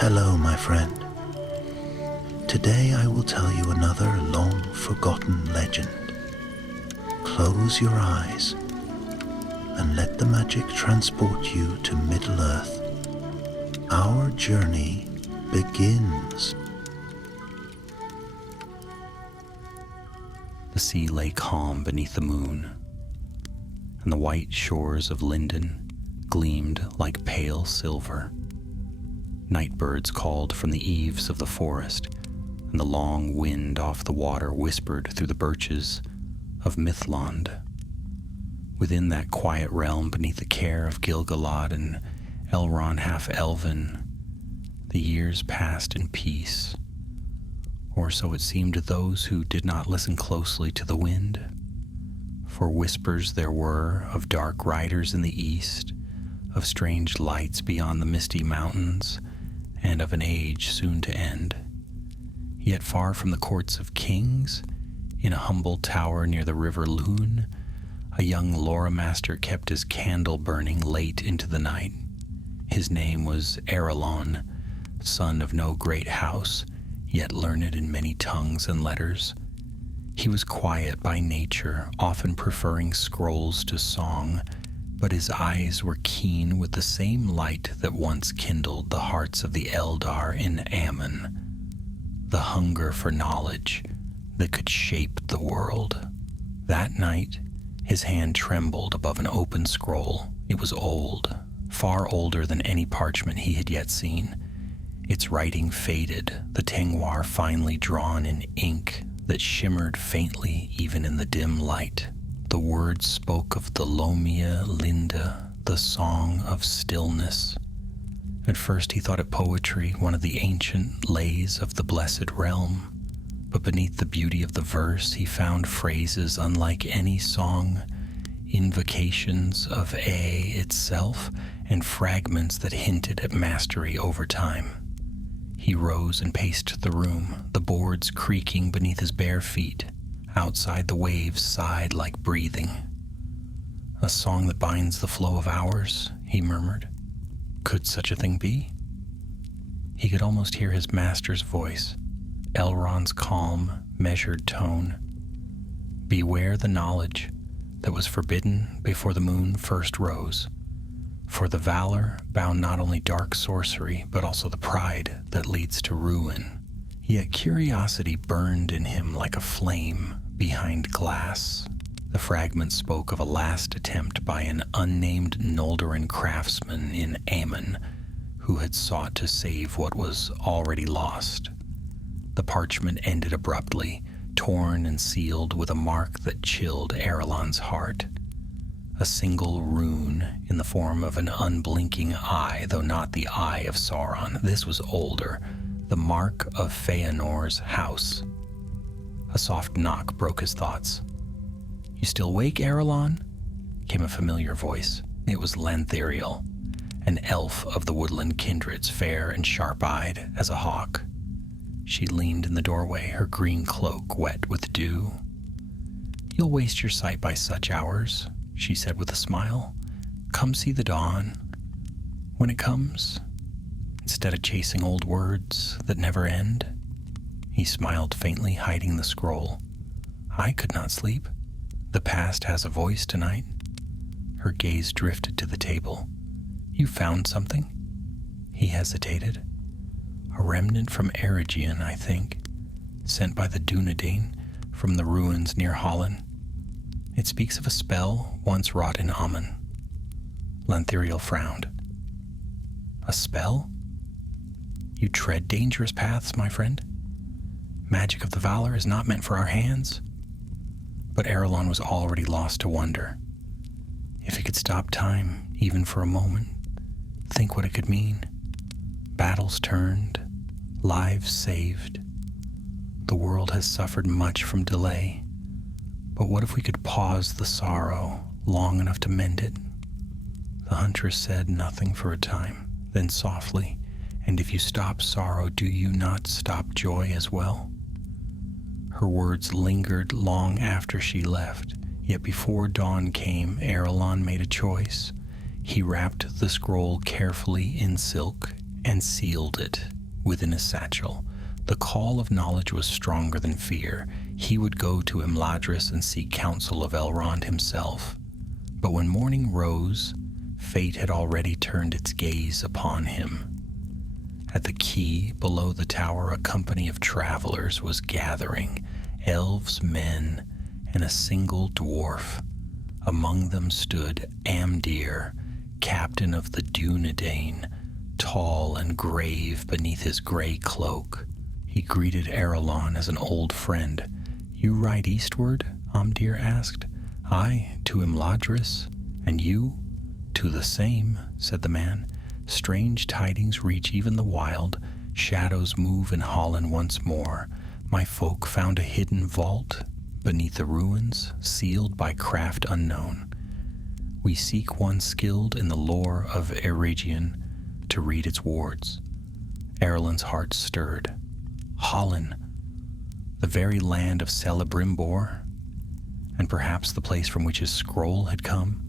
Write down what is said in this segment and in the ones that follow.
Hello, my friend. Today I will tell you another long-forgotten legend. Close your eyes and let the magic transport you to Middle-earth. Our journey begins. The sea lay calm beneath the moon, and the white shores of Linden gleamed like pale silver. Night birds called from the eaves of the forest, and the long wind off the water whispered through the birches of Mythland. Within that quiet realm beneath the care of Gil-galad and Elrond half-elven, the years passed in peace, or so it seemed to those who did not listen closely to the wind. For whispers there were of dark riders in the east, of strange lights beyond the misty mountains, and of an age soon to end. Yet far from the courts of kings, in a humble tower near the river Lune, a young lore-master kept his candle burning late into the night. His name was Arelon, son of no great house, yet learned in many tongues and letters. He was quiet by nature, often preferring scrolls to song, but his eyes were keen with the same light that once kindled the hearts of the Eldar in Aman, the hunger for knowledge that could shape the world. That night, his hand trembled above an open scroll. It was old, far older than any parchment he had yet seen. Its writing faded, the tengwar finely drawn in ink that shimmered faintly even in the dim light. The words spoke of the Lomia Linda, the song of stillness. At first he thought it poetry, one of the ancient lays of the blessed realm. But beneath the beauty of the verse he found phrases unlike any song, invocations of A itself, and fragments that hinted at mastery over time. He rose and paced the room, the boards creaking beneath his bare feet. Outside, the waves sighed like breathing. A song that binds the flow of hours, he murmured. Could such a thing be? He could almost hear his master's voice, Elrond's calm, measured tone. Beware the knowledge that was forbidden before the moon first rose, for the valor bound not only dark sorcery, but also the pride that leads to ruin. Yet curiosity burned in him like a flame behind glass. The fragment spoke of a last attempt by an unnamed Noldoran craftsman in Aman, who had sought to save what was already lost. The parchment ended abruptly, torn and sealed with a mark that chilled Arelon's heart. A single rune in the form of an unblinking eye, though not the eye of Sauron. This was older, the mark of Feanor's house. A soft knock broke his thoughts. You still awake, Arelon? Came a familiar voice. It was Lanthiriel, an elf of the woodland kindreds, fair and sharp-eyed as a hawk. She leaned in the doorway, her green cloak wet with dew. You'll waste your sight by such hours, she said with a smile. Come see the dawn. When it comes, instead of chasing old words that never end. He smiled faintly, hiding the scroll. I could not sleep. The past has a voice tonight. Her gaze drifted to the table. You found something? He hesitated. A remnant from Eregion, I think, sent by the Dunedain from the ruins near Holland. It speaks of a spell once wrought in Aman. Lanthiriel frowned. A spell? You tread dangerous paths, my friend. Magic of the Valor is not meant for our hands. But Arelon was already lost to wonder. If he could stop time, even for a moment, think what it could mean. Battles turned, lives saved. The world has suffered much from delay. But what if we could pause the sorrow long enough to mend it? The huntress said nothing for a time, then softly, and if you stop sorrow, do you not stop joy as well? Her words lingered long after she left, yet before dawn came, Arelon made a choice. He wrapped the scroll carefully in silk and sealed it within his satchel. The call of knowledge was stronger than fear. He would go to Imladris and seek counsel of Elrond himself. But when morning rose, fate had already turned its gaze upon him. At the quay below the tower, a company of travelers was gathering, elves, men, and a single dwarf. Among them stood Amdir, captain of the Dunedain, tall and grave beneath his gray cloak. He greeted Arelon as an old friend. "You ride eastward?" Amdir asked. "Aye, to Imladris. And you?" "To the same," said the man. "Strange tidings reach even the wild. Shadows move in Holland once more. My folk found a hidden vault beneath the ruins, sealed by craft unknown. We seek one skilled in the lore of Eregion to read its wards." Arelon's heart stirred. Holland, the very land of Celebrimbor, and perhaps the place from which his scroll had come.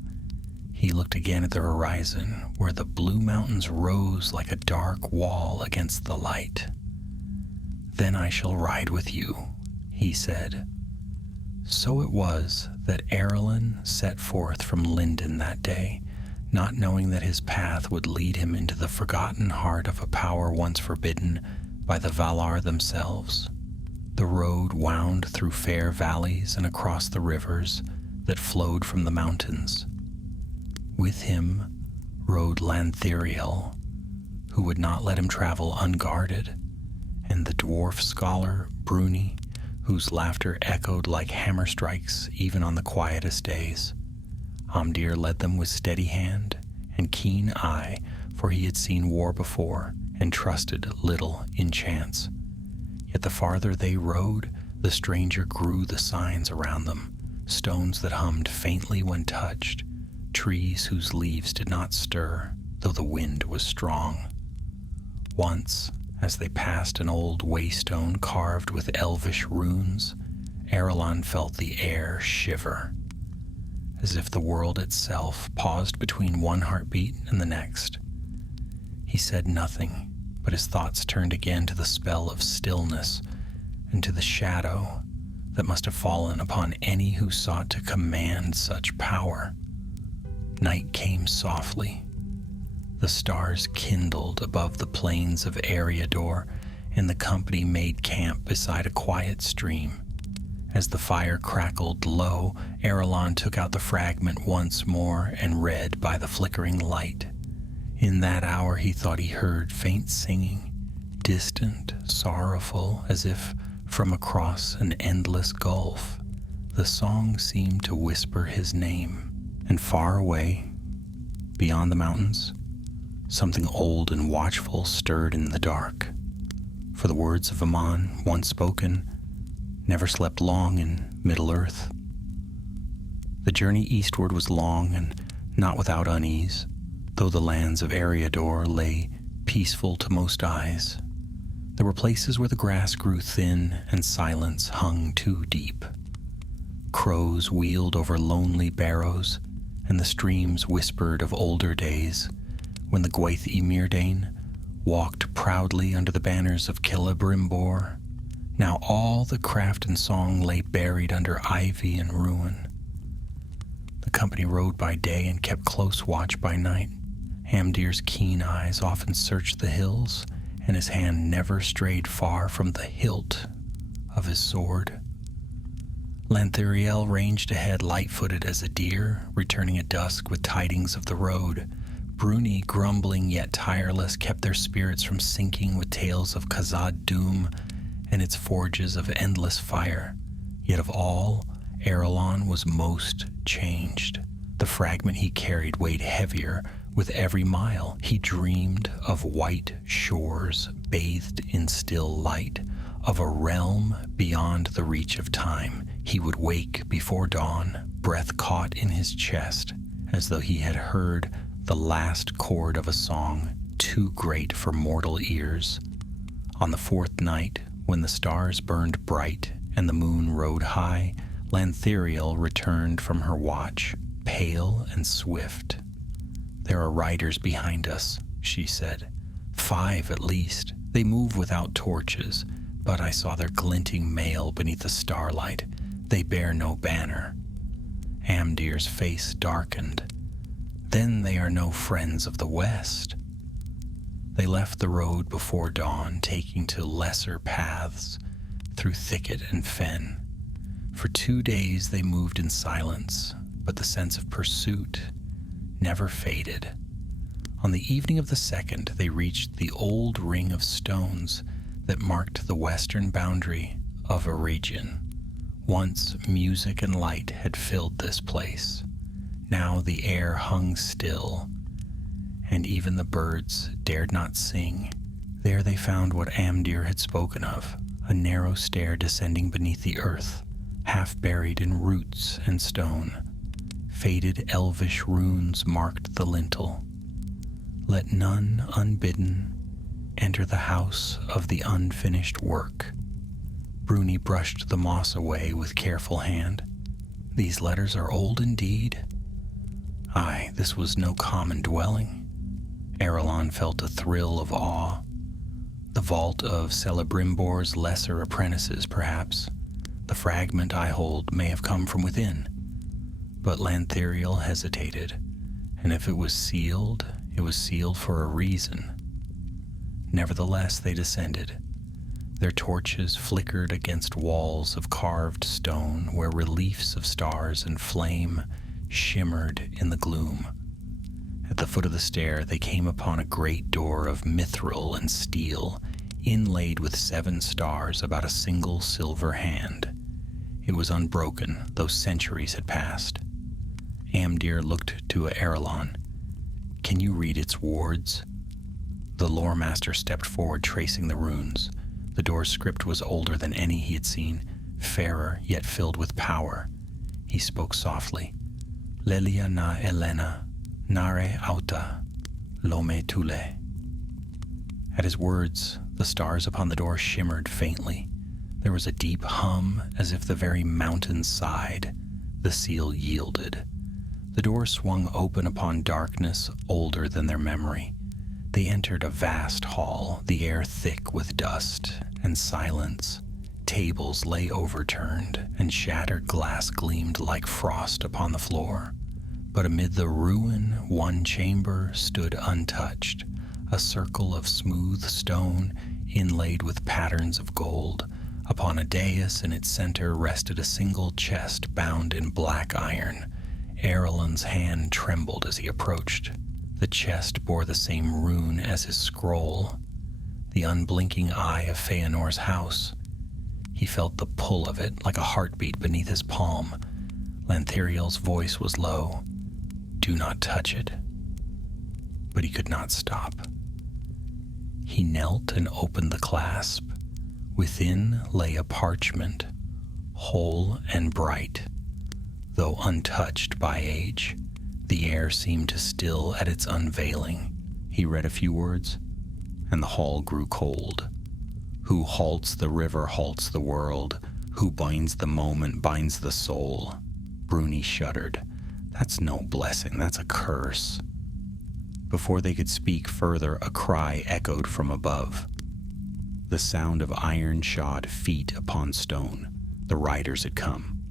He looked again at the horizon, where the blue mountains rose like a dark wall against the light. "Then I shall ride with you," he said. So it was that Arelon set forth from Lindon that day, not knowing that his path would lead him into the forgotten heart of a power once forbidden by the Valar themselves. The road wound through fair valleys and across the rivers that flowed from the mountains. With him rode Lanthiriel, who would not let him travel unguarded, and the dwarf scholar Bruni, whose laughter echoed like hammer strikes even on the quietest days. Amdir led them with steady hand and keen eye, for he had seen war before and trusted little in chance. Yet the farther they rode, the stranger grew the signs around them, stones that hummed faintly when touched, trees whose leaves did not stir, though the wind was strong. Once, as they passed an old waystone carved with elvish runes, Arelon felt the air shiver, as if the world itself paused between one heartbeat and the next. He said nothing, but his thoughts turned again to the spell of stillness and to the shadow that must have fallen upon any who sought to command such power. Night came softly. The stars kindled above the plains of Eriador, and the company made camp beside a quiet stream. As the fire crackled low, Arelon took out the fragment once more and read by the flickering light. In that hour he thought he heard faint singing, distant, sorrowful, as if from across an endless gulf. The song seemed to whisper his name, and far away, beyond the mountains, something old and watchful stirred in the dark. For the words of Aman, once spoken, never slept long in Middle-earth. The journey eastward was long and not without unease, though the lands of Eriador lay peaceful to most eyes. There were places where the grass grew thin and silence hung too deep. Crows wheeled over lonely barrows, and the streams whispered of older days, when the Gwaith y Myrdain walked proudly under the banners of Celebrimbor. Now all the craft and song lay buried under ivy and ruin. The company rode by day and kept close watch by night. Amdir's keen eyes often searched the hills, and his hand never strayed far from the hilt of his sword. Lanthiriel ranged ahead light-footed as a deer, returning at dusk with tidings of the road. Bruni, grumbling yet tireless, kept their spirits from sinking with tales of Khazad Dûm and its forges of endless fire. Yet of all, Arelon was most changed. The fragment he carried weighed heavier with every mile. He dreamed of white shores bathed in still light, of a realm beyond the reach of time. He would wake before dawn, breath caught in his chest, as though he had heard the last chord of a song too great for mortal ears. On the fourth night, when the stars burned bright and the moon rode high, Lanthiriel returned from her watch, pale and swift. "There are riders behind us," she said. 5 at least. They move without torches, but I saw their glinting mail beneath the starlight. They bear no banner. Amdir's face darkened. Then they are no friends of the West. They left the road before dawn, taking to lesser paths through thicket and fen. For 2 days they moved in silence, but the sense of pursuit never faded. On the evening of the 2nd, they reached the old ring of stones that marked the western boundary of a region. Once music and light had filled this place. Now the air hung still, and even the birds dared not sing. There they found what Amdir had spoken of, a narrow stair descending beneath the earth, half buried in roots and stone. Faded elvish runes marked the lintel. Let none unbidden enter the house of the unfinished work. Bruni brushed the moss away with careful hand. These letters are old indeed. Aye, this was no common dwelling. Arelon felt a thrill of awe. The vault of Celebrimbor's lesser apprentices, perhaps. The fragment I hold may have come from within. But Lantheriel hesitated, and if it was sealed for a reason. Nevertheless, they descended. Their torches flickered against walls of carved stone where reliefs of stars and flame shimmered in the gloom. At the foot of the stair, they came upon a great door of mithril and steel, inlaid with 7 stars about a single silver hand. It was unbroken, though centuries had passed. Amdir looked to Arelon. Can you read its wards? The lore master stepped forward, tracing the runes. The door's script was older than any he had seen, fairer yet filled with power. He spoke softly. Lelia na Elena, nare auta, lome tule. At his words, the stars upon the door shimmered faintly. There was a deep hum, as if the very mountains sighed. The seal yielded. The door swung open upon darkness older than their memory. They entered a vast hall, the air thick with dust and silence. Tables lay overturned, and shattered glass gleamed like frost upon the floor. But amid the ruin, one chamber stood untouched, a circle of smooth stone inlaid with patterns of gold. Upon a dais in its center rested a single chest bound in black iron. Arelon's hand trembled as he approached. The chest bore the same rune as his scroll, the unblinking eye of Feanor's house. He felt the pull of it like a heartbeat beneath his palm. Lantheriel's voice was low. Do not touch it. But he could not stop. He knelt and opened the clasp. Within lay a parchment, whole and bright. Though untouched by age, the air seemed to still at its unveiling. He read a few words, and the hall grew cold. Who halts the river halts the world. Who binds the moment binds the soul. Bruni shuddered. That's no blessing, that's a curse. Before they could speak further, a cry echoed from above. The sound of iron-shod feet upon stone. The riders had come.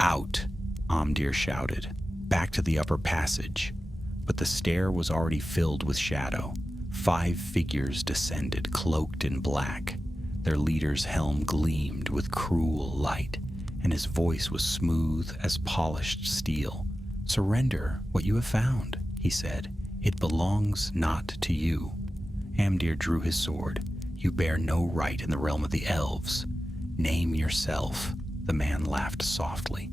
Out, Amdir shouted. Back to the upper passage. But the stair was already filled with shadow. 5 figures descended, cloaked in black. Their leader's helm gleamed with cruel light, and his voice was smooth as polished steel. Surrender what you have found, he said. It belongs not to you. Amdir drew his sword. You bear no right in the realm of the elves. Name yourself. The man laughed softly.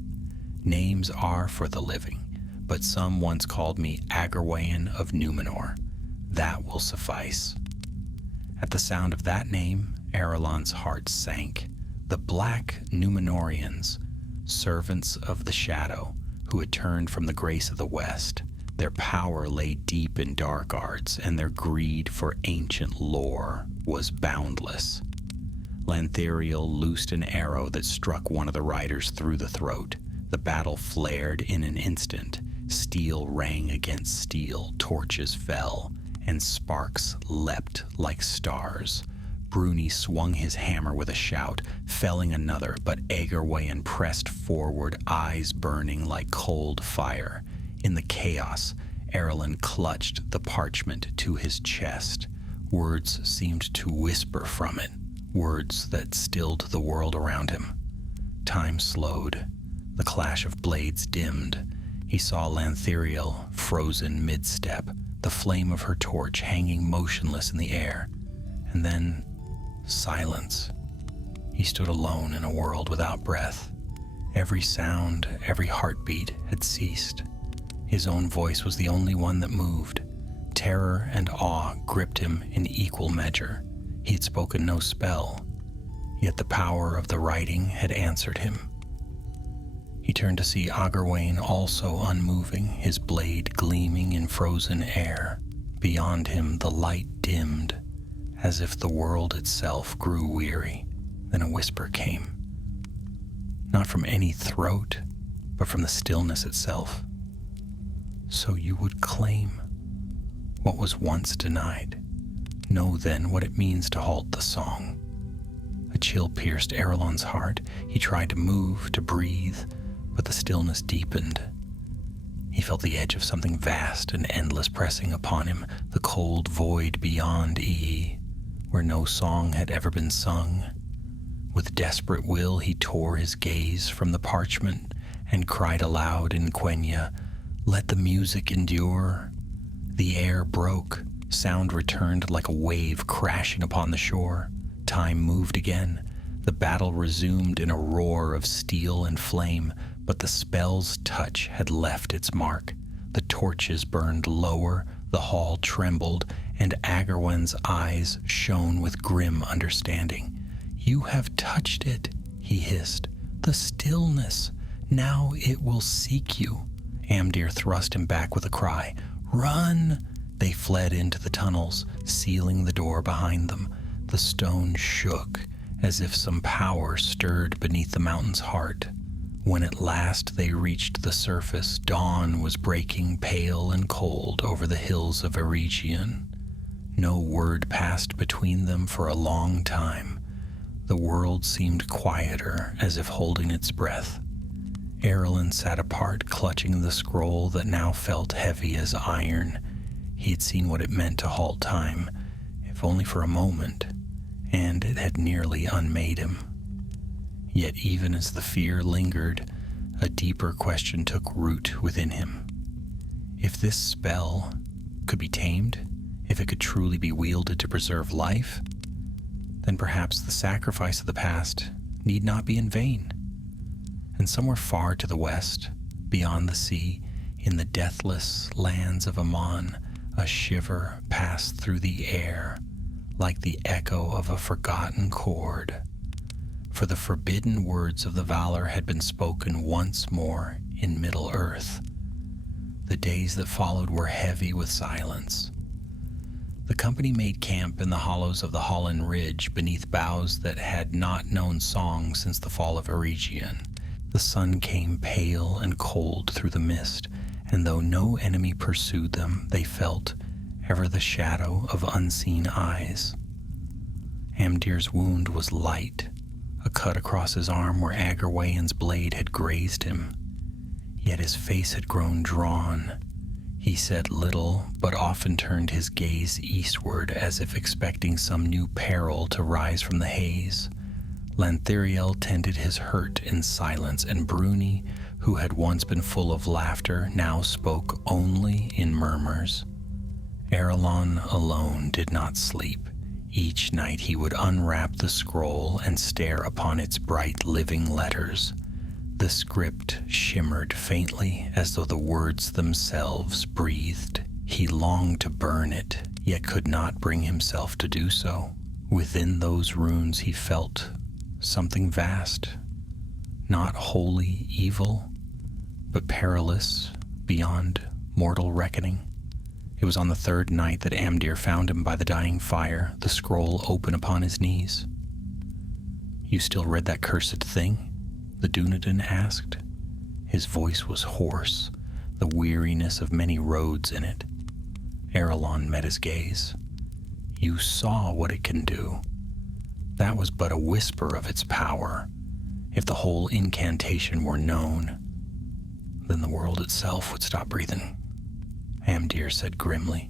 Names are for the living, but some once called me Agarwayan of Numenor. That will suffice. At the sound of that name, Arelon's heart sank. The Black Numenorians, servants of the Shadow, who had turned from the grace of the West. Their power lay deep in dark arts, and their greed for ancient lore was boundless. Lantheriel loosed an arrow that struck one of the riders through the throat. The battle flared in an instant. Steel rang against steel, torches fell. and sparks leapt like stars. Bruni swung his hammer with a shout, felling another, but Agerwain pressed forward, eyes burning like cold fire. In the chaos, Erlin clutched the parchment to his chest. Words seemed to whisper from it, words that stilled the world around him. Time slowed. The clash of blades dimmed. He saw Lanthiriel frozen mid-step, the flame of her torch hanging motionless in the air. And then silence. He stood alone in a world without breath. Every sound, every heartbeat had ceased. His own voice was the only one that moved. Terror and awe gripped him in equal measure. He had spoken no spell, yet the power of the writing had answered him. He turned to see Agerwain also unmoving, his blade gleaming in frozen air. Beyond him the light dimmed, as if the world itself grew weary. Then a whisper came, not from any throat, but from the stillness itself. So you would claim what was once denied. Know then what it means to halt the song. A chill pierced Erlon's heart. He tried to move, to breathe, but the stillness deepened. He felt the edge of something vast and endless pressing upon him, the cold void beyond Ii, where no song had ever been sung. With desperate will he tore his gaze from the parchment and cried aloud in Quenya, "Let the music endure." The air broke. Sound returned like a wave crashing upon the shore. Time moved again. The battle resumed in a roar of steel and flame, but the spell's touch had left its mark. The torches burned lower, the hall trembled, and Agerwen's eyes shone with grim understanding. "You have touched it," he hissed. "The stillness. Now it will seek you." Amdir thrust him back with a cry. "Run!" They fled into the tunnels, sealing the door behind them. The stone shook, as if some power stirred beneath the mountain's heart. When at last they reached the surface, dawn was breaking pale and cold over the hills of Eregion. No word passed between them for a long time. The world seemed quieter, as if holding its breath. Erlin sat apart, clutching the scroll that now felt heavy as iron. He had seen what it meant to halt time, if only for a moment, and it had nearly unmade him. Yet even as the fear lingered, a deeper question took root within him. If this spell could be tamed, if it could truly be wielded to preserve life, then perhaps the sacrifice of the past need not be in vain. And somewhere far to the west, beyond the sea, in the deathless lands of Aman, a shiver passed through the air, like the echo of a forgotten chord. For the forbidden words of the Valor had been spoken once more in Middle-earth. The days that followed were heavy with silence. The company made camp in the hollows of the Holland Ridge beneath boughs that had not known song since the fall of Eregion. The sun came pale and cold through the mist, and though no enemy pursued them, they felt ever the shadow of unseen eyes. Amdir's wound was light, a cut across his arm where Agerwain's blade had grazed him. Yet his face had grown drawn. He said little, but often turned his gaze eastward as if expecting some new peril to rise from the haze. Lanthiriel tended his hurt in silence, and Bruni, who had once been full of laughter, now spoke only in murmurs. Erlon alone did not sleep. Each night he would unwrap the scroll and stare upon its bright living letters. The script shimmered faintly as though the words themselves breathed. He longed to burn it, yet could not bring himself to do so. Within those runes he felt something vast, not wholly evil, but perilous beyond mortal reckoning. It was on the third night that Amdir found him by the dying fire, the scroll open upon his knees. "You still read that cursed thing?" the Dunedain asked. His voice was hoarse, the weariness of many roads in it. Arelon met his gaze. You saw what it can do. That was but a whisper of its power. If the whole incantation were known, then the world itself would stop breathing. Amdir said grimly.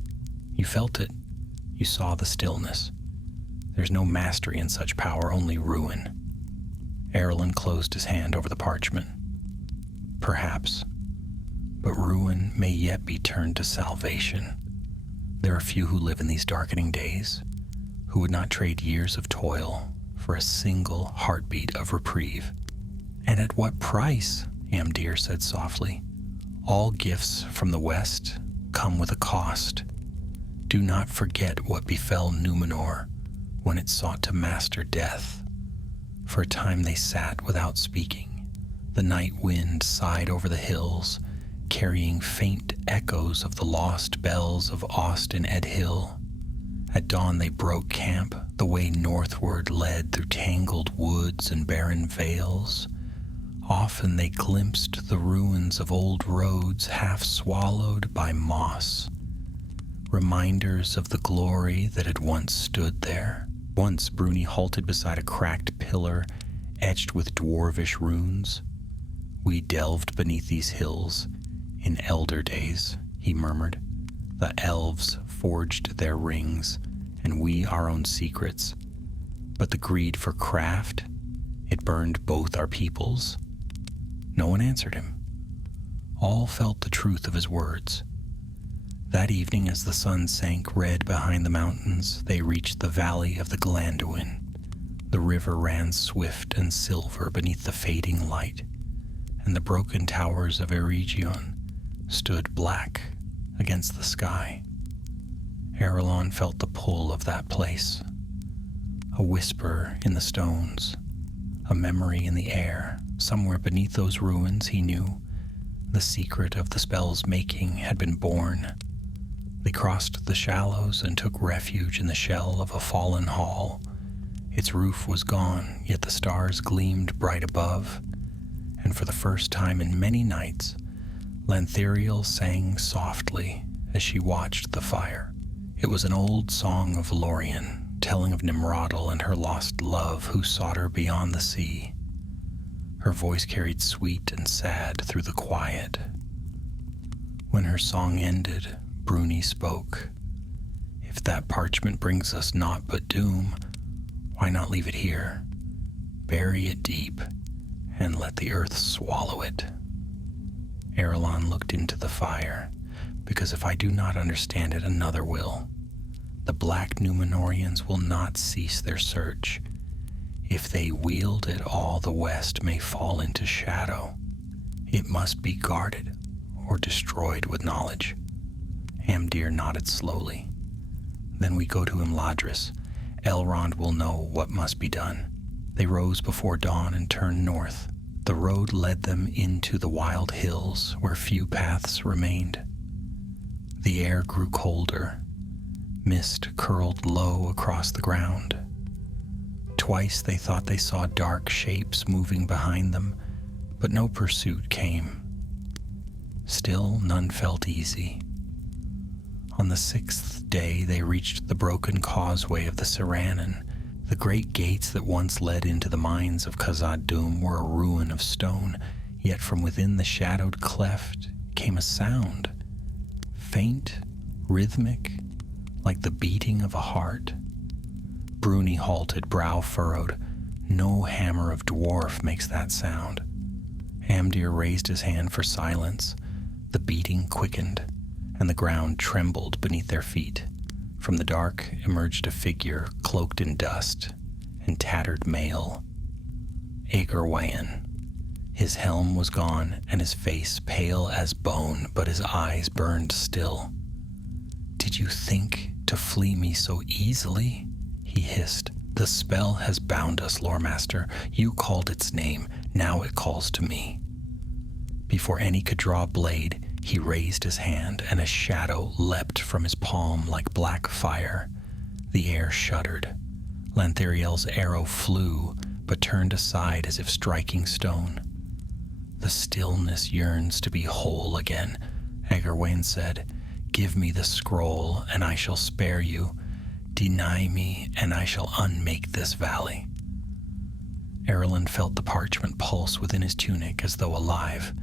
You felt it. You saw the stillness. There's no mastery in such power, only ruin. Arelon closed his hand over the parchment. Perhaps, but ruin may yet be turned to salvation. There are few who live in these darkening days who would not trade years of toil for a single heartbeat of reprieve. And at what price? Amdir said softly. All gifts from the West come with a cost. Do not forget what befell Numenor when it sought to master death. For a time they sat without speaking. The night wind sighed over the hills, carrying faint echoes of the lost bells of Austin Edhill. At dawn they broke camp. The way northward led through tangled woods and barren vales. Often they glimpsed the ruins of old roads half swallowed by moss. Reminders of the glory that had once stood there. Once Bruni halted beside a cracked pillar etched with dwarvish runes. We delved beneath these hills in elder days, he murmured. The elves forged their rings, and we our own secrets. But the greed for craft, it burned both our peoples. No one answered him. All felt the truth of his words. That evening, as the sun sank red behind the mountains, they reached the valley of the Glanduin. The river ran swift and silver beneath the fading light, and the broken towers of Eregion stood black against the sky. Arelon felt the pull of that place, a whisper in the stones, a memory in the air. Somewhere beneath those ruins, he knew, the secret of the spell's making had been born. They crossed the shallows and took refuge in the shell of a fallen hall. Its roof was gone, yet the stars gleamed bright above, and for the first time in many nights, Lantheriel sang softly as she watched the fire. It was an old song of Lorien, telling of Nimrodel and her lost love who sought her beyond the sea. Her voice carried sweet and sad through the quiet. When her song ended, Bruni spoke. If that parchment brings us naught but doom, why not leave it here? Bury it deep, and let the earth swallow it. Arelon looked into the fire, because if I do not understand it, another will. The black Numenorians will not cease their search. If they wield it, all the West may fall into shadow. It must be guarded or destroyed with knowledge. Amdir nodded slowly. Then we go to Imladris. Elrond will know what must be done. They rose before dawn and turned north. The road led them into the wild hills where few paths remained. The air grew colder. Mist curled low across the ground. Twice they thought they saw dark shapes moving behind them, but no pursuit came. Still, none felt easy. On the 6th day, they reached the broken causeway of the Siranan. The great gates that once led into the mines of Khazad-dûm were a ruin of stone, yet from within the shadowed cleft came a sound, faint, rhythmic, like the beating of a heart. Bruni halted, brow furrowed. No hammer of dwarf makes that sound. Amdir raised his hand for silence. The beating quickened, and the ground trembled beneath their feet. From the dark emerged a figure cloaked in dust and tattered mail. Aegirwan. His helm was gone, and his face pale as bone, but his eyes burned still. "Did you think to flee me so easily?" he hissed. "The spell has bound us, Loremaster. You called its name, now it calls to me." Before any could draw a blade, he raised his hand, and a shadow leapt from his palm like black fire. The air shuddered. Lantheriel's arrow flew, but turned aside as if striking stone. "The stillness yearns to be whole again," Aegirwan said. Give me the scroll, and I shall spare you. Deny me, and I shall unmake this valley. Erlen felt the parchment pulse within his tunic as though alive.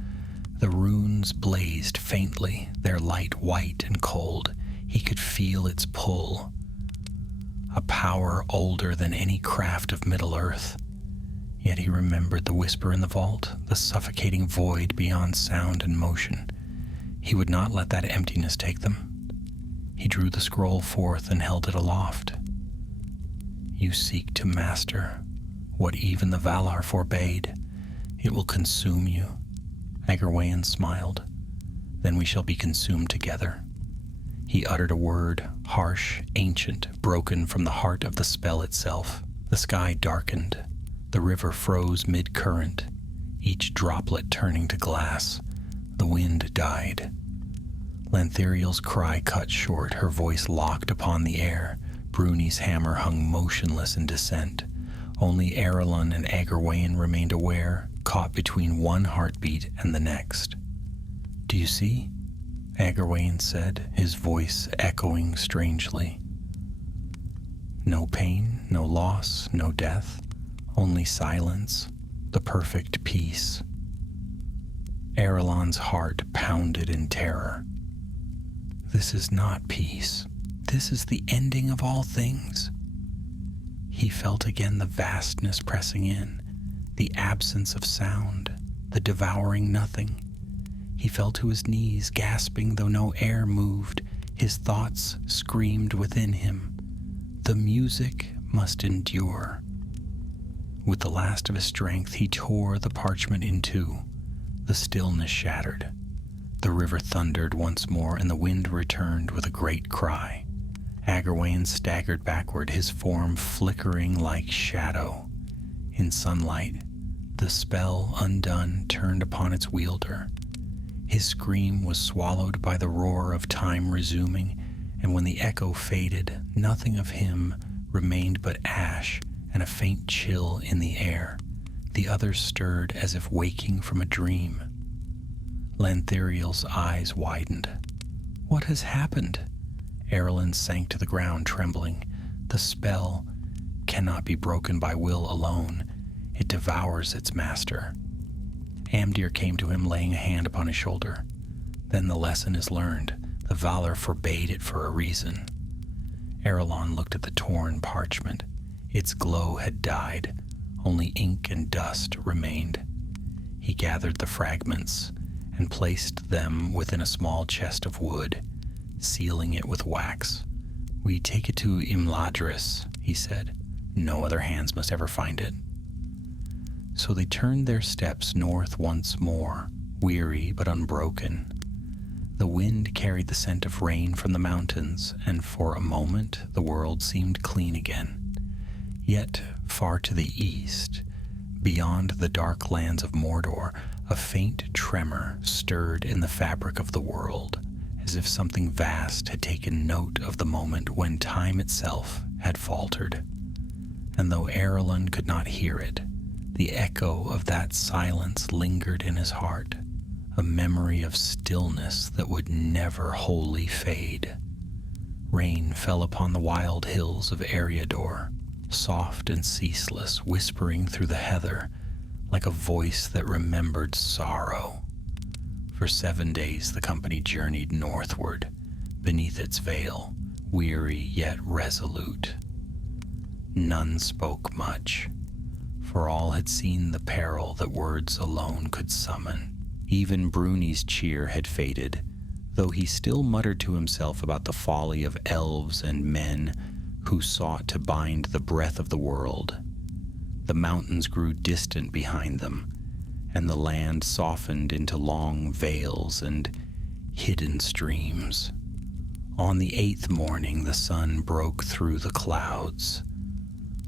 The runes blazed faintly, their light white and cold. He could feel its pull. A power older than any craft of Middle-earth. Yet he remembered the whisper in the vault, the suffocating void beyond sound and motion. He would not let that emptiness take them. He drew the scroll forth and held it aloft. You seek to master what even the Valar forbade. It will consume you. Agerwain smiled. Then we shall be consumed together. He uttered a word, harsh, ancient, broken from the heart of the spell itself. The sky darkened. The river froze mid-current, each droplet turning to glass. The wind died. Lanthiriel's cry cut short, her voice locked upon the air. Bruni's hammer hung motionless in descent. Only Erlen and Agerwain remained aware, caught between one heartbeat and the next. Do you see? Agerwain said, his voice echoing strangely. No pain, no loss, no death, only silence, the perfect peace. Erlen's heart pounded in terror. This is not peace. This is the ending of all things. He felt again the vastness pressing in, the absence of sound, the devouring nothing. He fell to his knees, gasping though no air moved. His thoughts screamed within him. The music must endure. With the last of his strength, he tore the parchment in two. The stillness shattered. The river thundered once more, and the wind returned with a great cry. Agerwain staggered backward, his form flickering like shadow. In sunlight, the spell undone turned upon its wielder. His scream was swallowed by the roar of time resuming, and when the echo faded, nothing of him remained but ash and a faint chill in the air. The others stirred as if waking from a dream. Lanthiriel's eyes widened. What has happened? Erlen sank to the ground, trembling. The spell cannot be broken by will alone. It devours its master. Amdir came to him, laying a hand upon his shoulder. Then the lesson is learned. The Valar forbade it for a reason. Erlen looked at the torn parchment. Its glow had died. Only ink and dust remained. He gathered the fragments and placed them within a small chest of wood, sealing it with wax. We take it to Imladris, he said. No other hands must ever find it. So they turned their steps north once more, weary but unbroken. The wind carried the scent of rain from the mountains, and for a moment the world seemed clean again. Yet, far to the east, beyond the dark lands of Mordor, a faint tremor stirred in the fabric of the world, as if something vast had taken note of the moment when time itself had faltered. And though Erlen could not hear it, the echo of that silence lingered in his heart, a memory of stillness that would never wholly fade. Rain fell upon the wild hills of Eriador, soft and ceaseless, whispering through the heather like a voice that remembered sorrow. For 7 days the company journeyed northward, beneath its veil, weary yet resolute. None spoke much, for all had seen the peril that words alone could summon. Even Bruni's cheer had faded, though he still muttered to himself about the folly of elves and men who sought to bind the breath of the world. The mountains grew distant behind them, and the land softened into long vales and hidden streams. On the 8th morning, the sun broke through the clouds,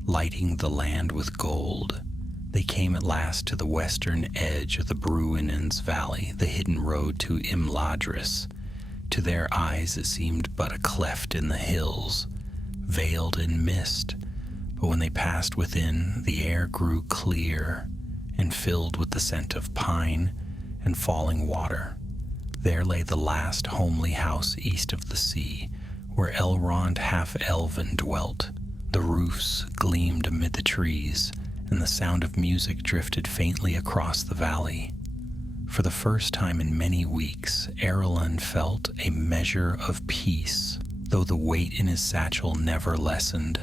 lighting the land with gold. They came at last to the western edge of the Bruinen's Valley, the hidden road to Imladris. To their eyes it seemed but a cleft in the hills, veiled in mist, but when they passed within, the air grew clear and filled with the scent of pine and falling water. There lay the last homely house east of the sea, where Elrond half-elven dwelt. The roofs gleamed amid the trees, and the sound of music drifted faintly across the valley. For the first time in many weeks, Arelon felt a measure of peace, though the weight in his satchel never lessened.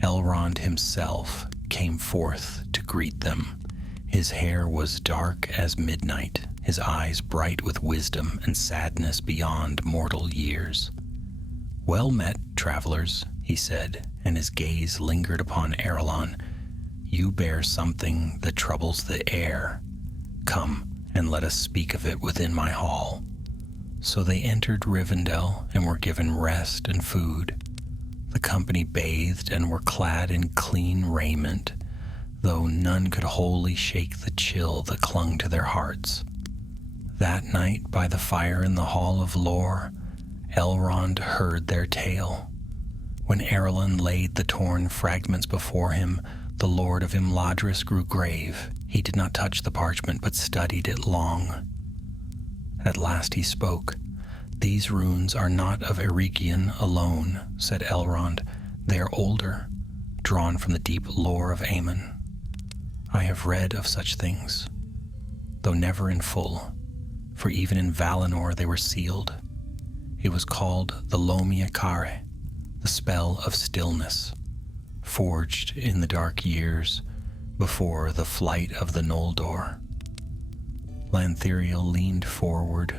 Elrond himself came forth to greet them. His hair was dark as midnight, his eyes bright with wisdom and sadness beyond mortal years. "Well met, travelers," he said, and his gaze lingered upon Arelon. "You bear something that troubles the air. Come, and let us speak of it within my hall." So they entered Rivendell and were given rest and food. The company bathed and were clad in clean raiment, though none could wholly shake the chill that clung to their hearts. That night, by the fire in the Hall of Lore, Elrond heard their tale. When Arelon laid the torn fragments before him, the Lord of Imladris grew grave. He did not touch the parchment, but studied it long. At last he spoke. "These runes are not of Eregion alone," said Elrond. "They are older, drawn from the deep lore of Aman. I have read of such things, though never in full, for even in Valinor they were sealed. It was called the Lomia Kare, the spell of stillness, forged in the dark years before the flight of the Noldor." Lanthiriel leaned forward.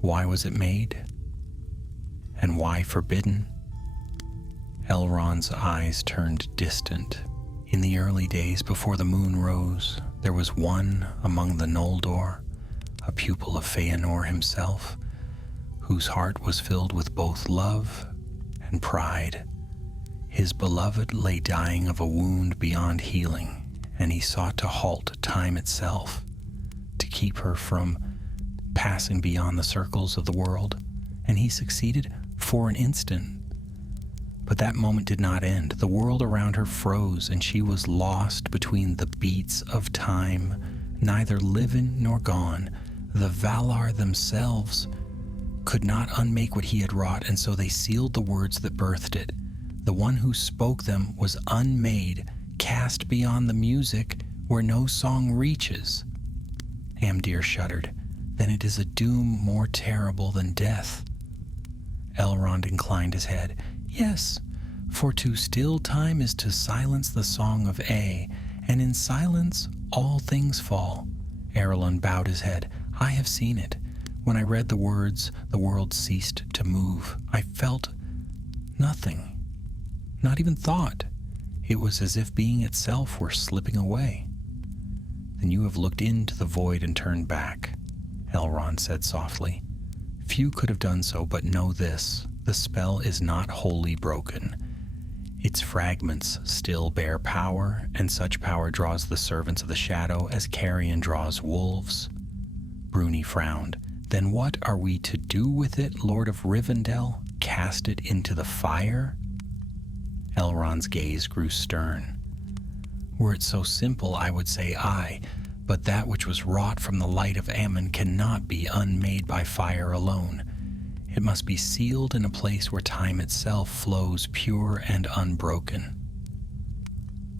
Why was it made? And why forbidden? Elrond's eyes turned distant. In the early days before the moon rose, there was one among the Noldor, a pupil of Feanor himself, whose heart was filled with both love and pride. His beloved lay dying of a wound beyond healing, and he sought to halt time itself, to keep her from passing beyond the circles of the world, and he succeeded for an instant. But that moment did not end. The world around her froze, and she was lost between the beats of time, neither living nor gone. The Valar themselves could not unmake what he had wrought, and so they sealed the words that birthed it. The one who spoke them was unmade, cast beyond the music where no song reaches. Amdir shuddered. "Then it is a doom more terrible than death." Elrond inclined his head. "Yes, for to still time is to silence the song of A, and in silence all things fall." Arelon bowed his head. "I have seen it. When I read the words, the world ceased to move. I felt nothing, not even thought. It was as if being itself were slipping away." "Then you have looked into the void and turned back," Elrond said softly. "Few could have done so, but know this. The spell is not wholly broken. Its fragments still bear power, and such power draws the servants of the shadow as carrion draws wolves." Bruni frowned. "Then what are we to do with it, Lord of Rivendell? Cast it into the fire?" Elrond's gaze grew stern. "Were it so simple, I would say aye, but that which was wrought from the light of Aman cannot be unmade by fire alone. It must be sealed in a place where time itself flows pure and unbroken,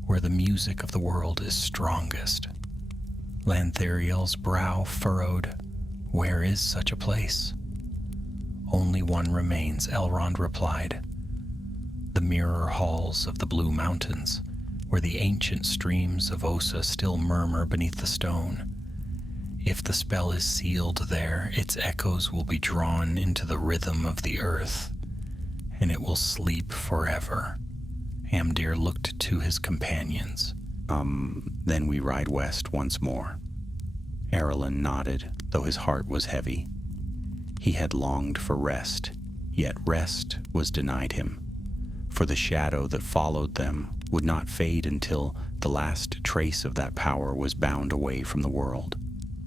where the music of the world is strongest." Lanthiriel's brow furrowed. "Where is such a place?" "Only one remains," Elrond replied. "The mirror halls of the Blue Mountains, where the ancient streams of Ossa still murmur beneath the stone. If the spell is sealed there, its echoes will be drawn into the rhythm of the earth, and it will sleep forever." Amdir looked to his companions. Then we ride west once more." Arelon nodded, though his heart was heavy. He had longed for rest, yet rest was denied him, for the shadow that followed them would not fade until the last trace of that power was bound away from the world.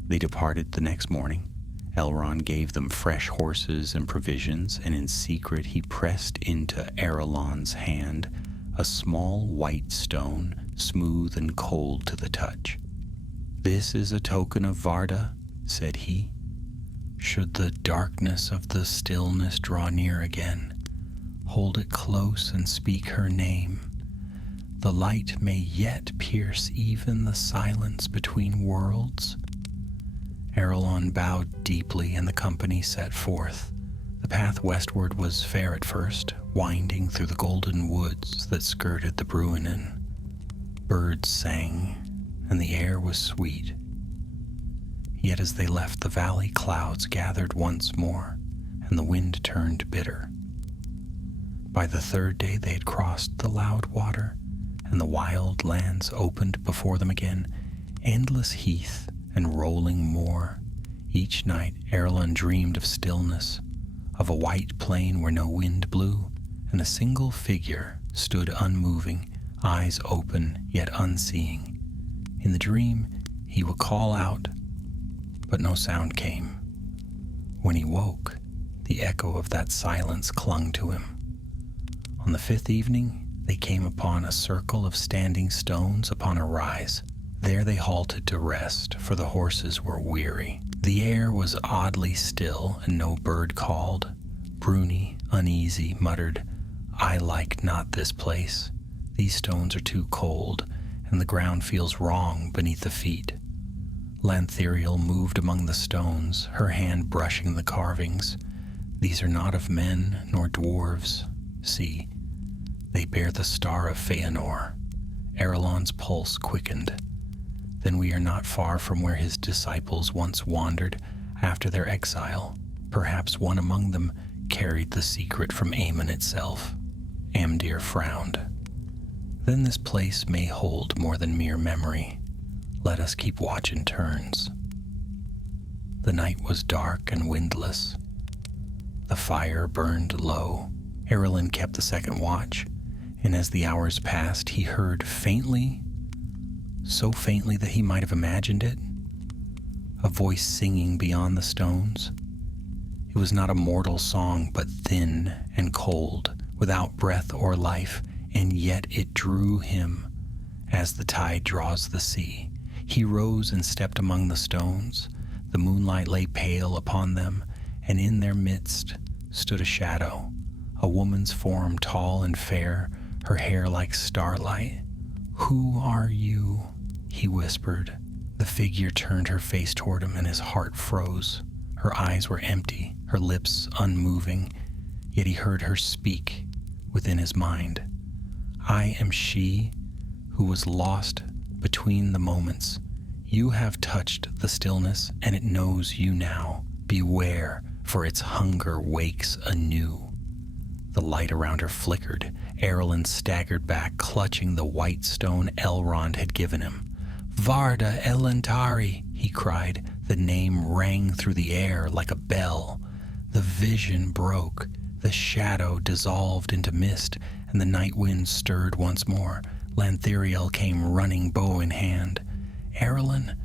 They departed the next morning. Elrond gave them fresh horses and provisions, and in secret he pressed into Arelon's hand a small white stone, smooth and cold to the touch. "This is a token of Varda," said he. Should the darkness of the stillness draw near again, hold it close and speak her name. The light may yet pierce even the silence between worlds. Arelon bowed deeply, and the company set forth. The path westward was fair at first, winding through the golden woods that skirted the Bruinen. Birds sang, and the air was sweet. Yet as they left the valley, clouds gathered once more, and the wind turned bitter. By the third day they had crossed the loud water, and the wild lands opened before them again, endless heath and rolling moor. Each night Arelon dreamed of stillness, of a white plain where no wind blew, and a single figure stood unmoving, eyes open yet unseeing. In the dream he would call out, but no sound came. When he woke, the echo of that silence clung to him. On the fifth evening, they came upon a circle of standing stones upon a rise. There they halted to rest, for the horses were weary. The air was oddly still, and no bird called. Bruni, uneasy, muttered, "I like not this place. These stones are too cold, and the ground feels wrong beneath the feet." Lanthiriel moved among the stones, her hand brushing the carvings. "These are not of men nor dwarves. See, they bear the star of Feanor." Arelon's pulse quickened. Then we are not far from where his disciples once wandered after their exile. Perhaps one among them carried the secret from Aman itself. Amdir frowned. Then this place may hold more than mere memory. Let us keep watch in turns. The night was dark and windless. The fire burned low. Arelon kept the second watch, and as the hours passed, he heard faintly, so faintly that he might have imagined it, a voice singing beyond the stones. It was not a mortal song, but thin and cold, without breath or life, and yet it drew him as the tide draws the sea. He rose and stepped among the stones. The moonlight lay pale upon them, and in their midst stood a shadow, a woman's form, tall and fair, her hair like starlight. "Who are you?" he whispered. The figure turned her face toward him, and his heart froze. Her eyes were empty, her lips unmoving, yet he heard her speak within his mind. "I am she who was lost between the moments. You have touched the stillness, and it knows you now. Beware, for its hunger wakes anew." The light around her flickered. Arelon staggered back, clutching the white stone Elrond had given him. "Varda Elentari," he cried. The name rang through the air like a bell. The vision broke. The shadow dissolved into mist, and the night wind stirred once more. Lanthiriel came running, bow in hand. "Arelon,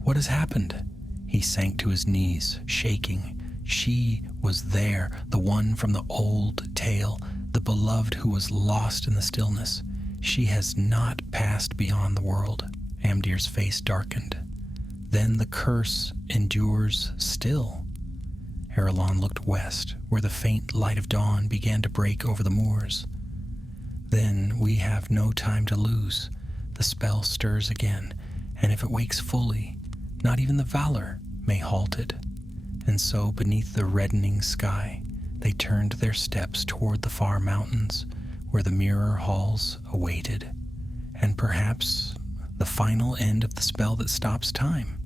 what has happened?" He sank to his knees, shaking. She was there, the one from the old tale, the beloved who was lost in the stillness. She has not passed beyond the world. Amdir's face darkened. Then the curse endures still. Arelon looked west, where the faint light of dawn began to break over the moors. "Then we have no time to lose. The spell stirs again, and if it wakes fully, not even the Valor may halt it." And so, beneath the reddening sky, they turned their steps toward the far mountains, where the mirror halls awaited, and perhaps the final end of the spell that stops time.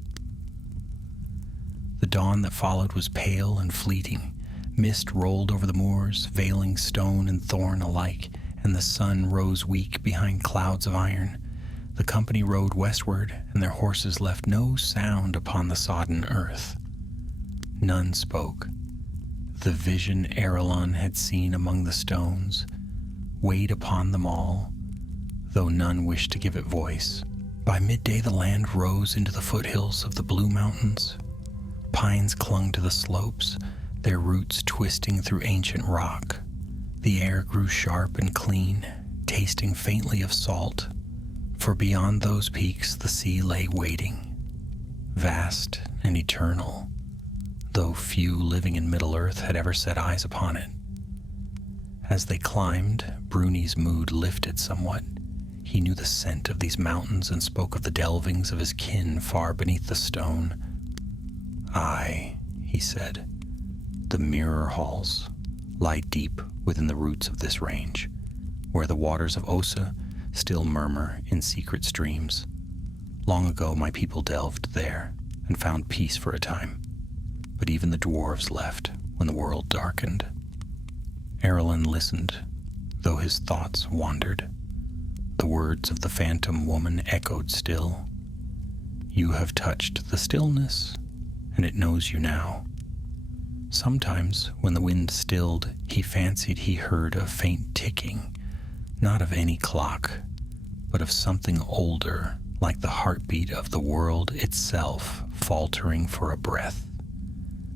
The dawn that followed was pale and fleeting. Mist rolled over the moors, veiling stone and thorn alike, and the sun rose weak behind clouds of iron. The company rode westward, and their horses left no sound upon the sodden earth. None spoke. The vision Arelon had seen among the stones weighed upon them all, though none wished to give it voice. By midday the land rose into the foothills of the Blue Mountains. Pines clung to the slopes, their roots twisting through ancient rock. The air grew sharp and clean, tasting faintly of salt, for beyond those peaks the sea lay waiting, vast and eternal. though few living in Middle-earth had ever set eyes upon it. As they climbed, Bruni's mood lifted somewhat. He knew the scent of these mountains and spoke of the delvings of his kin far beneath the stone. "Aye," he said, "the mirror halls lie deep within the roots of this range, where the waters of Ossa still murmur in secret streams. Long ago my people delved there and found peace for a time, but even the dwarves left when the world darkened." Erlon listened, though his thoughts wandered. The words of the phantom woman echoed still. "You have touched the stillness, and it knows you now." Sometimes, when the wind stilled, he fancied he heard a faint ticking, not of any clock, but of something older, like the heartbeat of the world itself faltering for a breath.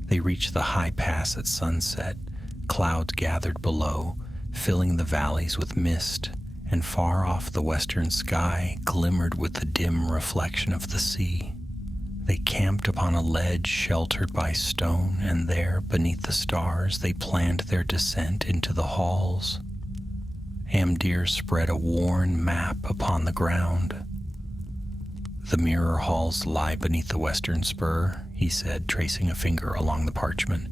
They reached the high pass at sunset. Clouds gathered below, filling the valleys with mist, and far off the western sky glimmered with the dim reflection of the sea. They camped upon a ledge sheltered by stone, and there, beneath the stars, they planned their descent into the halls. Amdir spread a worn map upon the ground. "The mirror halls lie beneath the western spur," he said, tracing a finger along the parchment.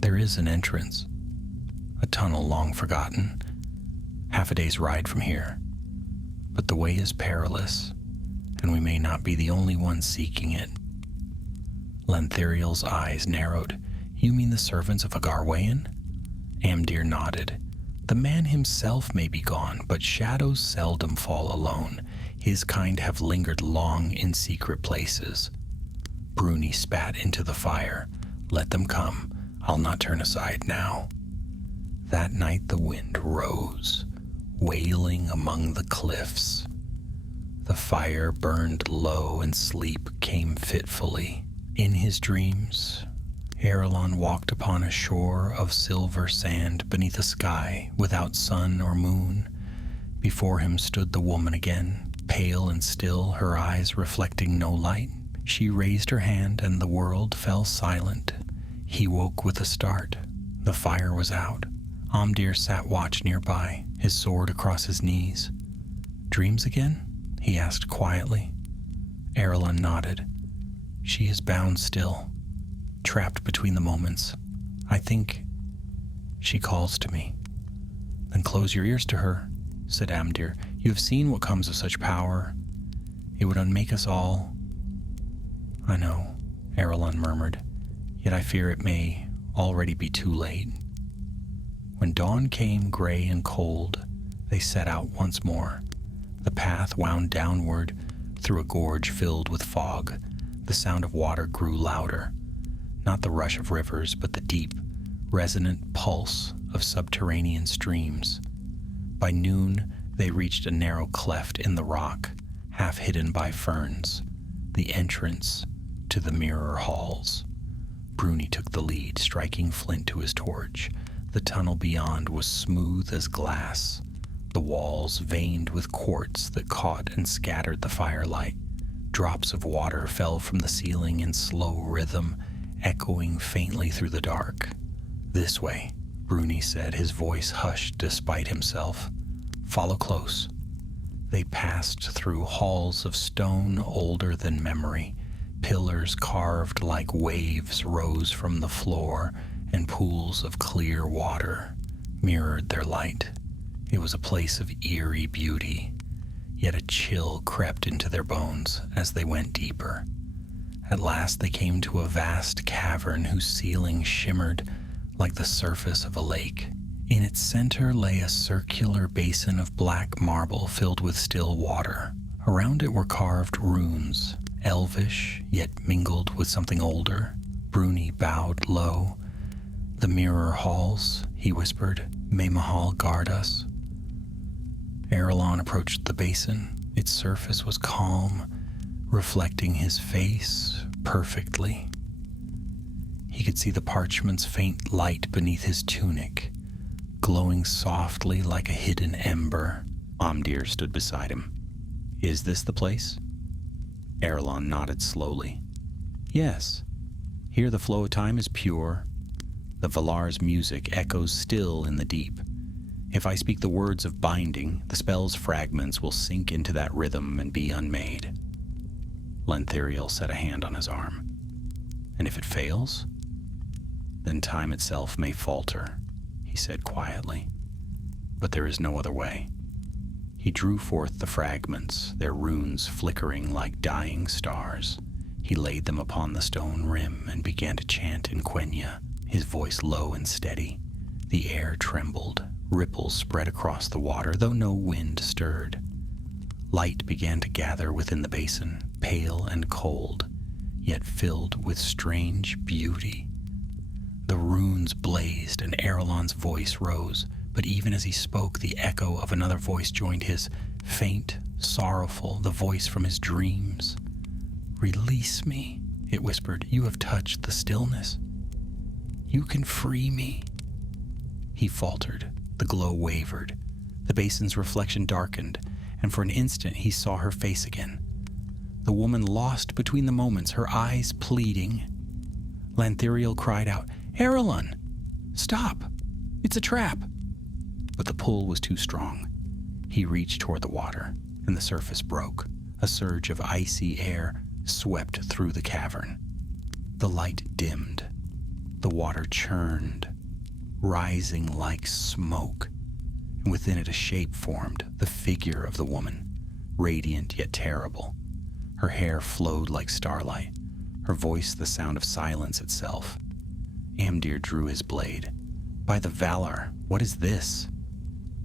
"There is an entrance, a tunnel long forgotten, half a day's ride from here. But the way is perilous, and we may not be the only ones seeking it." Lanthiriel's eyes narrowed. "You mean the servants of Agarwayan?" Amdir nodded. "The man himself may be gone, but shadows seldom fall alone. His kind have lingered long in secret places." Bruni spat into the fire. "Let them come. I'll not turn aside now." That night the wind rose, wailing among the cliffs. The fire burned low and sleep came fitfully. In his dreams, Erlon walked upon a shore of silver sand beneath a sky without sun or moon. Before him stood the woman again, pale and still, her eyes reflecting no light. She raised her hand and the world fell silent. He woke with a start. The fire was out. Amdir sat watch nearby, his sword across his knees. "Dreams again?" he asked quietly. Erlon nodded. "She is bound still, trapped between the moments. I think she calls to me." "Then close your ears to her," said Amdir. "You have seen what comes of such power. It would unmake us all." "I know," Erlon murmured, "yet I fear it may already be too late." When dawn came gray and cold, they set out once more. The path wound downward through a gorge filled with fog. The sound of water grew louder, not the rush of rivers, but the deep, resonant pulse of subterranean streams. By noon, they reached a narrow cleft in the rock, half hidden by ferns, the entrance to the mirror halls. Bruni took the lead, striking flint to his torch. The tunnel beyond was smooth as glass, the walls veined with quartz that caught and scattered the firelight. Drops of water fell from the ceiling in slow rhythm, echoing faintly through the dark. "This way," Bruni said, his voice hushed despite himself. "Follow close." They passed through halls of stone older than memory. Pillars carved like waves rose from the floor, and pools of clear water mirrored their light. It was a place of eerie beauty, yet a chill crept into their bones as they went deeper. At last they came to a vast cavern whose ceiling shimmered like the surface of a lake. In its center lay a circular basin of black marble filled with still water. Around it were carved runes, elvish yet mingled with something older. Bruni bowed low. "The mirror halls," he whispered. "May Mahal guard us." Erlon approached the basin. Its surface was calm, reflecting his face perfectly. He could see the parchment's faint light beneath his tunic, glowing softly like a hidden ember. Amdir stood beside him. "Is this the place?" Erlon nodded slowly. "Yes." Here the flow of time is pure. The Valar's music echoes still in the deep. If I speak the words of binding, the spell's fragments will sink into that rhythm and be unmade. Lanthiriel set a hand on his arm. And if it fails, then time itself may falter, he said quietly. But there is no other way. He drew forth the fragments, their runes flickering like dying stars. He laid them upon the stone rim and began to chant in Quenya, his voice low and steady. The air trembled, ripples spread across the water, though no wind stirred. Light began to gather within the basin, pale and cold, yet filled with strange beauty. The runes blazed and Arelon's voice rose, but even as he spoke, the echo of another voice joined his, faint, sorrowful, the voice from his dreams. "Release me," it whispered. "You have touched the stillness. You can free me." He faltered. The glow wavered. The basin's reflection darkened, and for an instant he saw her face again. The woman lost between the moments, her eyes pleading. Lanthiriel cried out, "Arelon, stop! It's a trap!" But the pull was too strong. He reached toward the water, and the surface broke. A surge of icy air swept through the cavern. The light dimmed. The water churned, rising like smoke, and within it a shape formed, the figure of the woman, radiant yet terrible. Her hair flowed like starlight, her voice the sound of silence itself. Amdir drew his blade. "By the Valar, what is this?"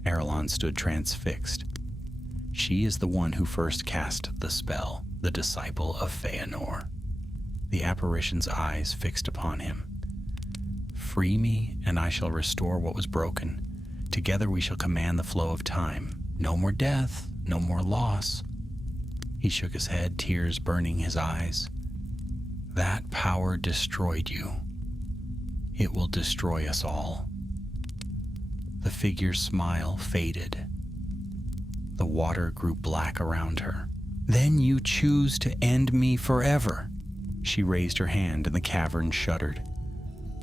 Arelon stood transfixed. "She is the one who first cast the spell, the disciple of Feanor." The apparition's eyes fixed upon him. "Free me, and I shall restore what was broken. Together we shall command the flow of time. No more death, no more loss." He shook his head, tears burning his eyes. "That power destroyed you. It will destroy us all." The figure's smile faded. The water grew black around her. "Then you choose to end me forever." She raised her hand and the cavern shuddered.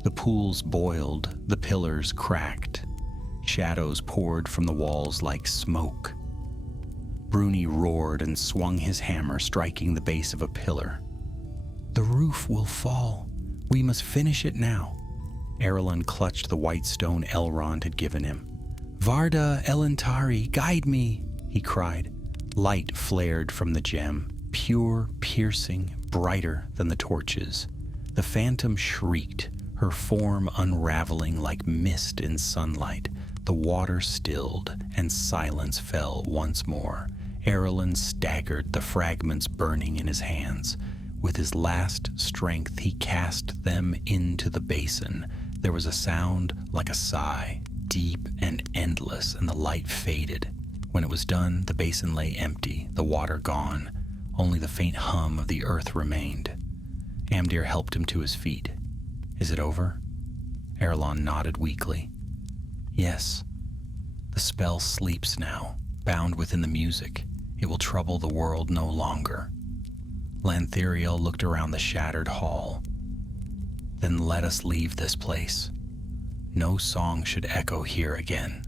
The pools boiled, the pillars cracked. Shadows poured from the walls like smoke. Bruni roared and swung his hammer, striking the base of a pillar. "The roof will fall. We must finish it now." Arelon clutched the white stone Elrond had given him. "Varda Elentari, guide me," he cried. Light flared from the gem, pure, piercing, brighter than the torches. The phantom shrieked, her form unraveling like mist in sunlight. The water stilled, and silence fell once more. Arelon staggered, the fragments burning in his hands. With his last strength, he cast them into the basin. There was a sound like a sigh, deep and endless, and the light faded. When it was done, the basin lay empty, the water gone. Only the faint hum of the earth remained. Amdir helped him to his feet. "Is it over?" Arelon nodded weakly. "Yes. The spell sleeps now, bound within the music. It will trouble the world no longer." Lanthiriel looked around the shattered hall. "Then let us leave this place. No song should echo here again."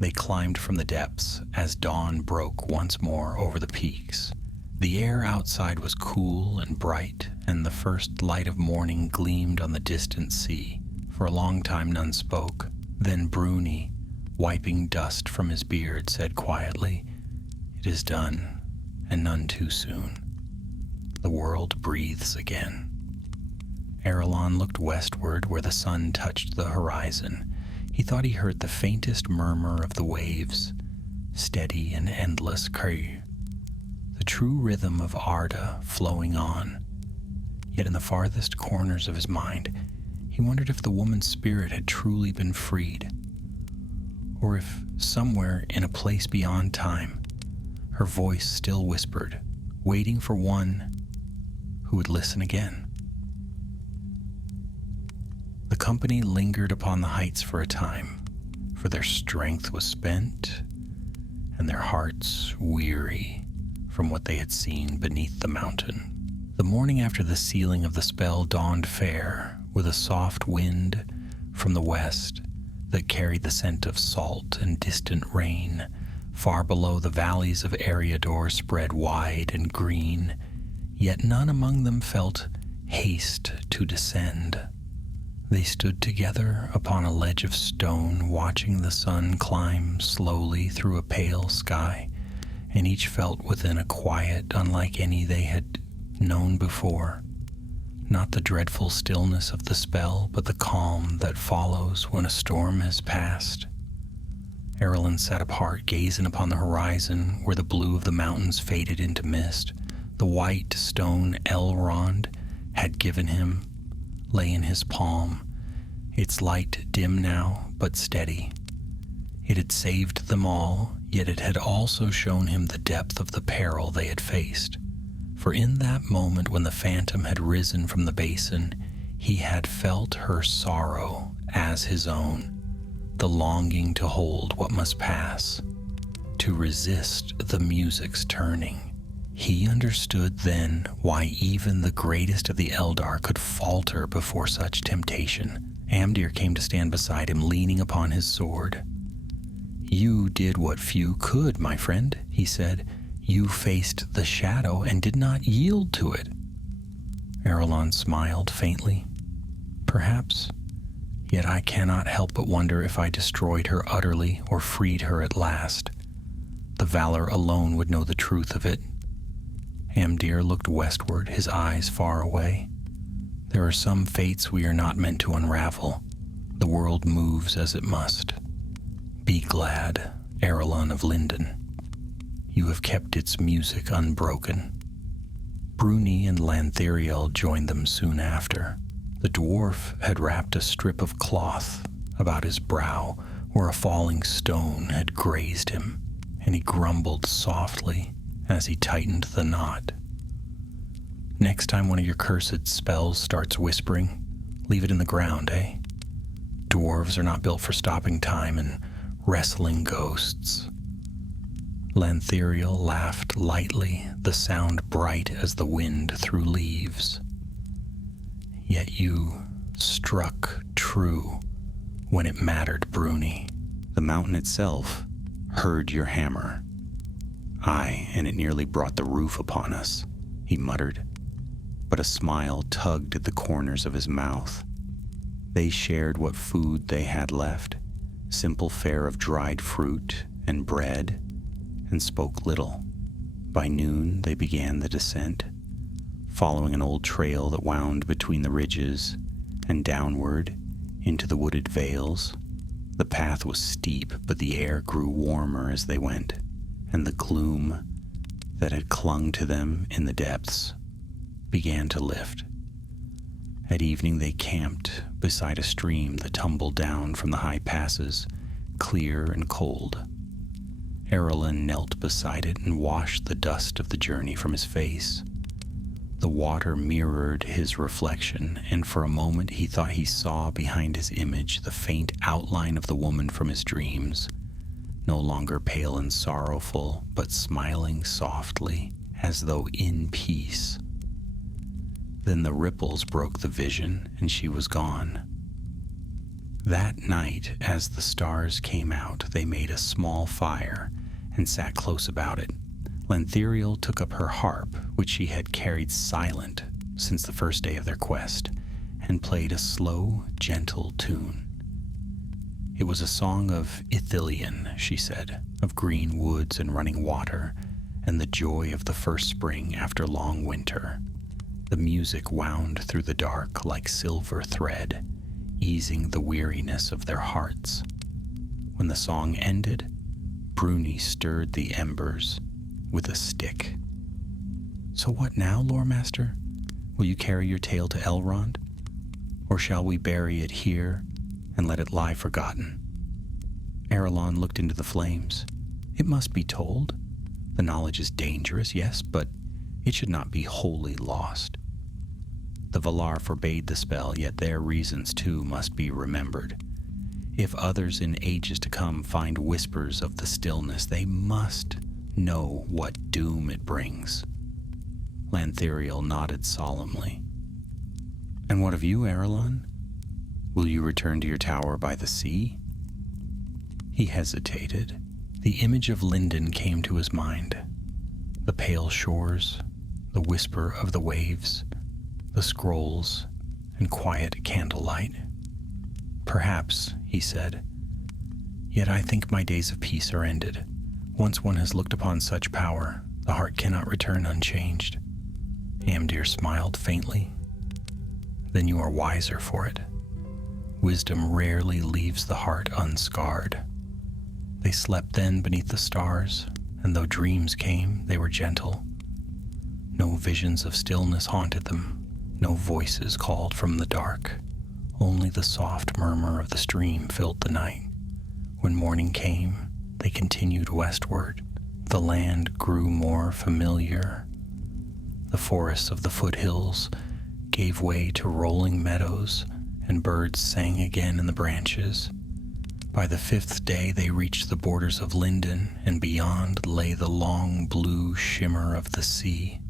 They climbed from the depths as dawn broke once more over the peaks. The air outside was cool and bright, and the first light of morning gleamed on the distant sea. For a long time none spoke. Then Bruni, wiping dust from his beard, said quietly, "It is done, and none too soon. The world breathes again." Arelon looked westward where the sun touched the horizon. He thought he heard the faintest murmur of the waves, steady and endless cry. The true rhythm of Arda flowing on. Yet in the farthest corners of his mind, he wondered if the woman's spirit had truly been freed, or if somewhere in a place beyond time, her voice still whispered, waiting for one who would listen again. The company lingered upon the heights for a time, for their strength was spent and their hearts weary from what they had seen beneath the mountain. The morning after the sealing of the spell dawned fair, with a soft wind from the west that carried the scent of salt and distant rain. Far below, the valleys of Eriador spread wide and green, yet none among them felt haste to descend. They stood together upon a ledge of stone, watching the sun climb slowly through a pale sky, and each felt within a quiet unlike any they had known before. Not the dreadful stillness of the spell, but the calm that follows when a storm has passed. Erlen sat apart, gazing upon the horizon where the blue of the mountains faded into mist. The white stone Elrond had given him lay in his palm, its light dim now, but steady. It had saved them all, yet it had also shown him the depth of the peril they had faced. For in that moment when the phantom had risen from the basin, he had felt her sorrow as his own, the longing to hold what must pass, to resist the music's turning. He understood then why even the greatest of the Eldar could falter before such temptation. Amdir came to stand beside him, leaning upon his sword. "You did what few could, my friend," he said. "You faced the shadow and did not yield to it." Erelon smiled faintly. "Perhaps, yet I cannot help but wonder if I destroyed her utterly or freed her at last. The valor alone would know the truth of it." Amdir looked westward, his eyes far away. "There are some fates we are not meant to unravel. The world moves as it must. Be glad, Erelon of Lindon. You have kept its music unbroken." Bruni and Lanthiriel joined them soon after. The dwarf had wrapped a strip of cloth about his brow where a falling stone had grazed him, and he grumbled softly as he tightened the knot. "Next time one of your cursed spells starts whispering, leave it in the ground, eh? Dwarves are not built for stopping time and wrestling ghosts." Lanthiriel laughed lightly, the sound bright as the wind through leaves. "Yet you struck true when it mattered, Bruni. The mountain itself heard your hammer. Aye, and it nearly brought the roof upon us," he muttered, but a smile tugged at the corners of his mouth. They shared what food they had left, simple fare of dried fruit and bread, and spoke little. By noon they began the descent, following an old trail that wound between the ridges and downward into the wooded vales. The path was steep, but the air grew warmer as they went, and the gloom that had clung to them in the depths began to lift. At evening they camped beside a stream that tumbled down from the high passes, clear and cold. Erelin knelt beside it and washed the dust of the journey from his face. The water mirrored his reflection, and for a moment he thought he saw behind his image the faint outline of the woman from his dreams, no longer pale and sorrowful, but smiling softly, as though in peace. Then the ripples broke the vision, and she was gone. That night, as the stars came out, they made a small fire and sat close about it. Lanthiriel took up her harp, which she had carried silent since the first day of their quest, and played a slow, gentle tune. It was a song of Ithilien, she said, of green woods and running water, and the joy of the first spring after long winter. The music wound through the dark like silver thread, easing the weariness of their hearts. When the song ended, Bruni stirred the embers with a stick. "So what now, Lore Master? Will you carry your tale to Elrond? Or shall we bury it here and let it lie forgotten?" Erelon looked into the flames. "It must be told. The knowledge is dangerous, yes, but it should not be wholly lost. The Valar forbade the spell, yet their reasons too must be remembered. If others in ages to come find whispers of the stillness, they must know what doom it brings. Lantheriel nodded solemnly. And what of you, Arelon? Will you return to your tower by the sea? He hesitated. The image of Linden came to his mind. The pale shores, the whisper of the waves, the scrolls, and quiet candlelight. Perhaps, he said. Yet I think my days of peace are ended. Once one has looked upon such power, the heart cannot return unchanged. Amdir smiled faintly. Then you are wiser for it. Wisdom rarely leaves the heart unscarred. They slept then beneath the stars, and though dreams came, they were gentle. No visions of stillness haunted them, no voices called from the dark. Only the soft murmur of the stream filled the night. When morning came, they continued westward. The land grew more familiar. The forests of the foothills gave way to rolling meadows, and birds sang again in the branches. By the 5th day they reached the borders of Linden, and beyond lay the long blue shimmer of the sea.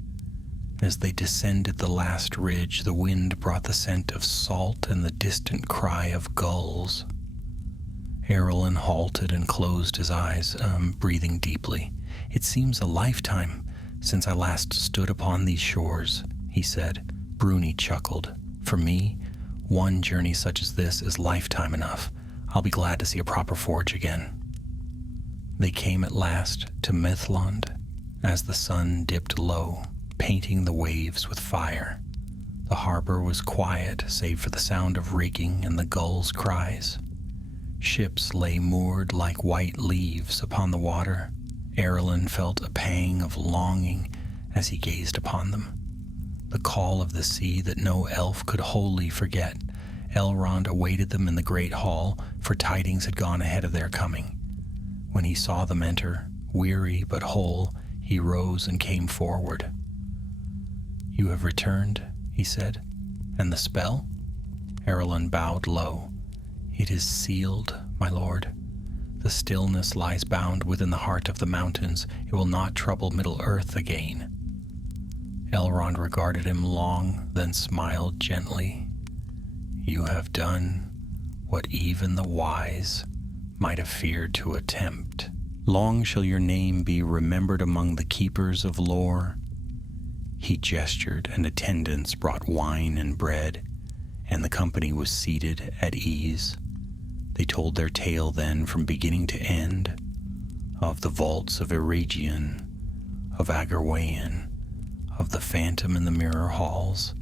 As they descended the last ridge, the wind brought the scent of salt and the distant cry of gulls. Arelon halted and closed his eyes, breathing deeply. It seems a lifetime since I last stood upon these shores, he said. Bruni chuckled. For me, one journey such as this is lifetime enough. I'll be glad to see a proper forge again. They came at last to Mithlond as the sun dipped low, painting the waves with fire. The harbor was quiet, save for the sound of rigging and the gulls' cries. Ships lay moored like white leaves upon the water. Arelon felt a pang of longing as he gazed upon them. The call of the sea that no elf could wholly forget. Elrond awaited them in the great hall, for tidings had gone ahead of their coming. When he saw them enter, weary but whole, he rose and came forward. You have returned, he said. And the spell? Arelon bowed low. It is sealed, my lord. The stillness lies bound within the heart of the mountains. It will not trouble Middle-earth again. Elrond regarded him long, then smiled gently. You have done what even the wise might have feared to attempt. Long shall your name be remembered among the keepers of lore. He gestured, and attendants brought wine and bread, and the company was seated at ease. They told their tale then from beginning to end, of the vaults of Eregion, of Agarwayan, of the phantom in the mirror halls,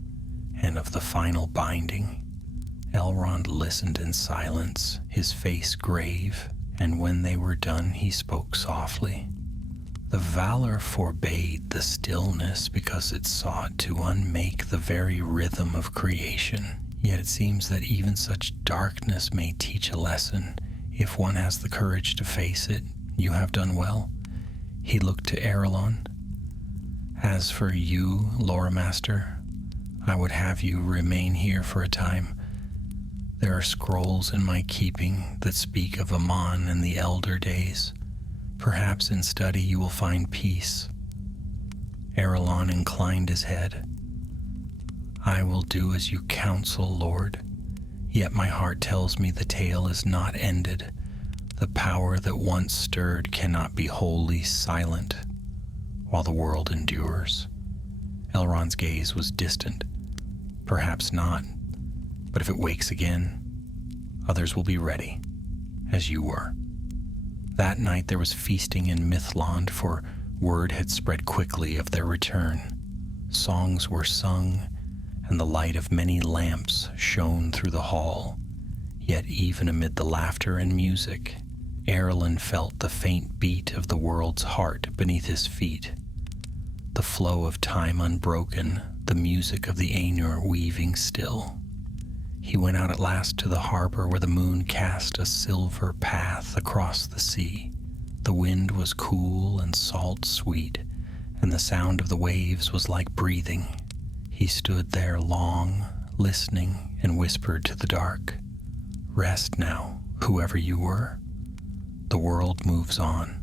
and of the final binding. Elrond listened in silence, his face grave, and when they were done he spoke softly. The valor forbade the stillness because it sought to unmake the very rhythm of creation. Yet it seems that even such darkness may teach a lesson if one has the courage to face it. You have done well. He looked to Arelon. As for you, Lore Master, I would have you remain here for a time. There are scrolls in my keeping that speak of Aman and the elder days. Perhaps in study you will find peace. Arelon inclined his head. I will do as you counsel, Lord. Yet my heart tells me the tale is not ended. The power that once stirred cannot be wholly silent while the world endures. Elrond's gaze was distant. Perhaps not. But if it wakes again, others will be ready, as you were. That night there was feasting in Mithlond, for word had spread quickly of their return. Songs were sung, and the light of many lamps shone through the hall. Yet even amid the laughter and music, Arelon felt the faint beat of the world's heart beneath his feet. The flow of time unbroken, the music of the Ainur weaving still. He went out at last to the harbor where the moon cast a silver path across the sea. The wind was cool and salt sweet, and the sound of the waves was like breathing. He stood there long, listening, and whispered to the dark, Rest now, whoever you were. The world moves on.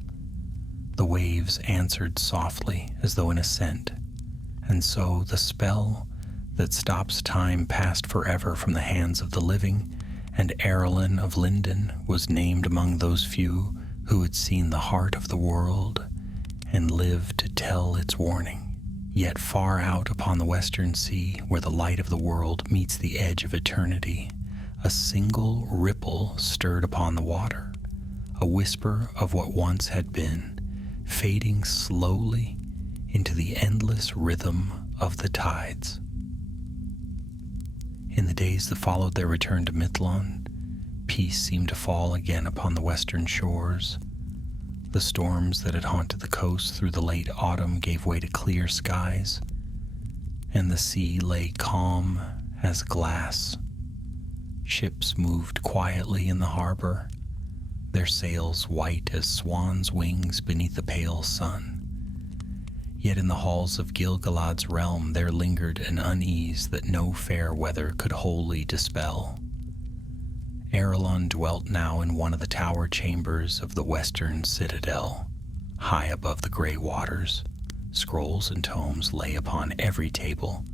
The waves answered softly as though in assent, And so the spell that stops time passed forever from the hands of the living, and Arelyn of Linden was named among those few who had seen the heart of the world and lived to tell its warning. Yet far out upon the western sea, where the light of the world meets the edge of eternity, a single ripple stirred upon the water, a whisper of what once had been, fading slowly into the endless rhythm of the tides. In the days that followed their return to Mithlond, peace seemed to fall again upon the western shores. The storms that had haunted the coast through the late autumn gave way to clear skies, and the sea lay calm as glass. Ships moved quietly in the harbor, their sails white as swans' wings beneath the pale sun. Yet in the halls of Gil-galad's realm there lingered an unease that no fair weather could wholly dispel. Arelyn dwelt now in one of the tower chambers of the western citadel. High above the gray waters, scrolls and tomes lay upon every table.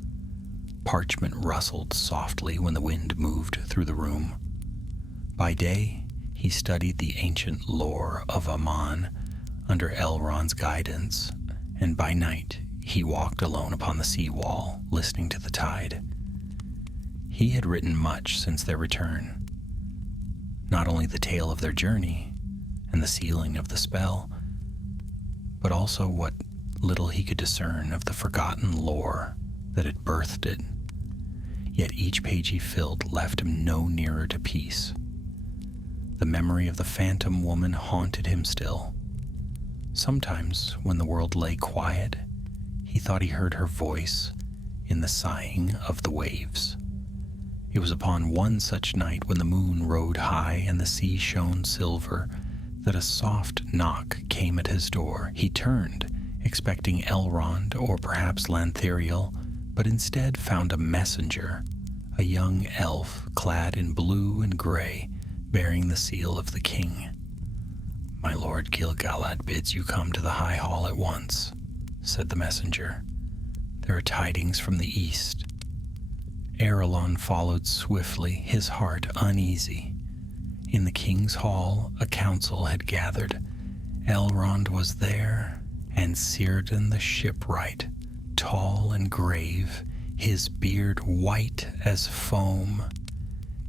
Parchment rustled softly when the wind moved through the room. By day, he studied the ancient lore of Aman under Elrond's guidance, and by night he walked alone upon the sea wall, listening to the tide. He had written much since their return. Not only the tale of their journey and the sealing of the spell, but also what little he could discern of the forgotten lore that had birthed it. Yet each page he filled left him no nearer to peace. The memory of the phantom woman haunted him still. Sometimes, when the world lay quiet, he thought he heard her voice in the sighing of the waves. It was upon one such night when the moon rode high and the sea shone silver that a soft knock came at his door. He turned, expecting Elrond or perhaps Lanthiriel, but instead found a messenger, a young elf clad in blue and gray, bearing the seal of the king. "My lord Gil-galad bids you come to the high hall at once," said the messenger. "There are tidings from the east." Arelyn followed swiftly, his heart uneasy. In the king's hall, a council had gathered. Elrond was there, and Círdan the shipwright, tall and grave, his beard white as foam.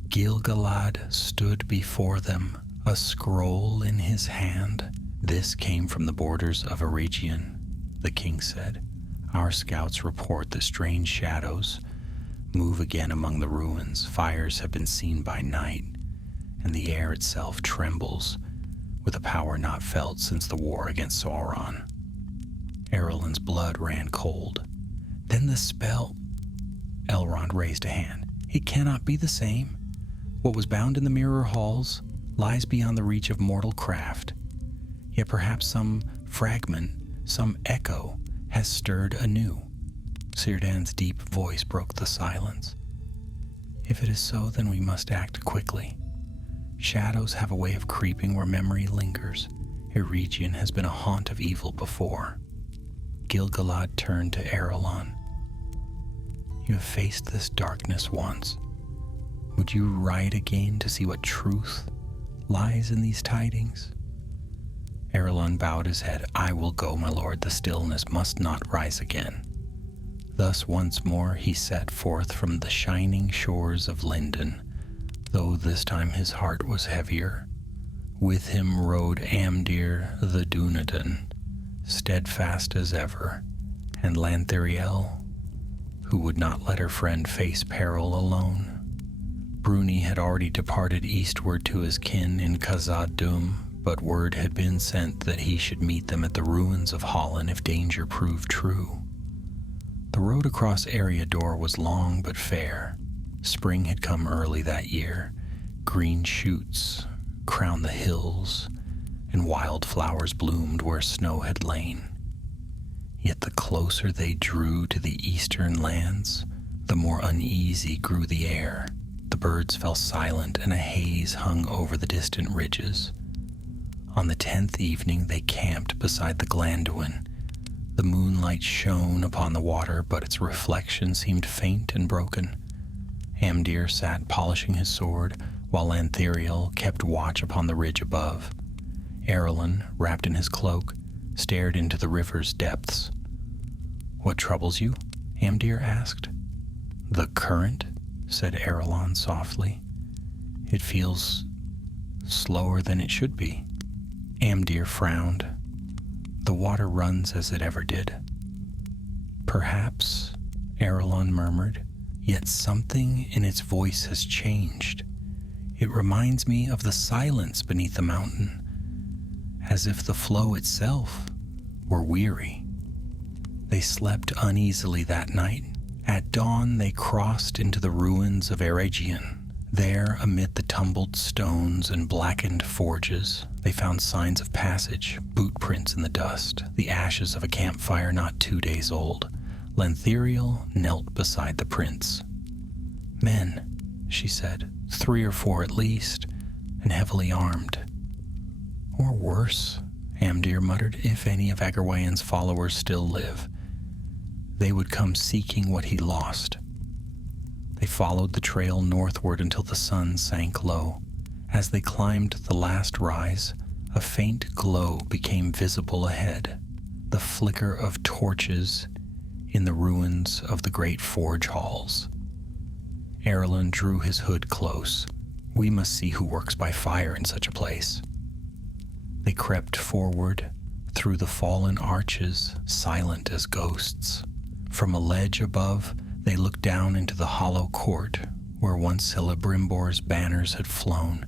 Gil-galad stood before them, a scroll in his hand. "This came from the borders of Eregion," the king said. "Our scouts report that strange shadows move again among the ruins. Fires have been seen by night, and the air itself trembles with a power not felt since the war against Sauron." Arelyn's blood ran cold. "Then the spell—" Elrond raised a hand. "It cannot be the same. What was bound in the mirror halls lies beyond the reach of mortal craft. Yet perhaps some fragment, some echo, has stirred anew." Círdan's deep voice broke the silence. "If it is so, then we must act quickly. Shadows have a way of creeping where memory lingers. Eregion has been a haunt of evil before." Gil-galad turned to Arelyn. "You have faced this darkness once. Would you ride again to see what truth lies in these tidings?" Arelyn bowed his head. "I will go, my lord. The stillness must not rise again." Thus once more he set forth from the shining shores of Linden, though this time his heart was heavier. With him rode Amdir the Dunedain, steadfast as ever, and Lanthiriel, who would not let her friend face peril alone. Bruni had already departed eastward to his kin in Khazad-dûm, but word had been sent that he should meet them at the ruins of Hollin if danger proved true. The road across Eriador was long but fair. Spring had come early that year. Green shoots crowned the hills, and wild flowers bloomed where snow had lain. Yet the closer they drew to the eastern lands, the more uneasy grew the air. The birds fell silent, and a haze hung over the distant ridges. On the 10th evening they camped beside the Glanduin, The moonlight shone upon the water, but its reflection seemed faint and broken. Amdir sat polishing his sword, while Lantheriel kept watch upon the ridge above. Arelon, wrapped in his cloak, stared into the river's depths. "What troubles you?" Amdir asked. "The current," said Arelon softly. "It feels slower than it should be." Amdir frowned. "The water runs as it ever did." "Perhaps," Arelon murmured, "yet something in its voice has changed. It reminds me of the silence beneath the mountain, as if the flow itself were weary." They slept uneasily that night. At dawn, they crossed into the ruins of Eregion. There, amid the tumbled stones and blackened forges, they found signs of passage, boot prints in the dust, the ashes of a campfire not 2 days old. Lantheriel knelt beside the prints. "Men," she said, "3 or 4 at least, and heavily armed." "Or worse," Amdir muttered, "if any of Agarwayan's followers still live. They would come seeking what he lost." They followed the trail northward until the sun sank low. As they climbed the last rise, a faint glow became visible ahead, the flicker of torches in the ruins of the great forge halls. Arelon drew his hood close. "We must see who works by fire in such a place." They crept forward through the fallen arches, silent as ghosts. From a ledge above, they looked down into the hollow court where once Celebrimbor's banners had flown.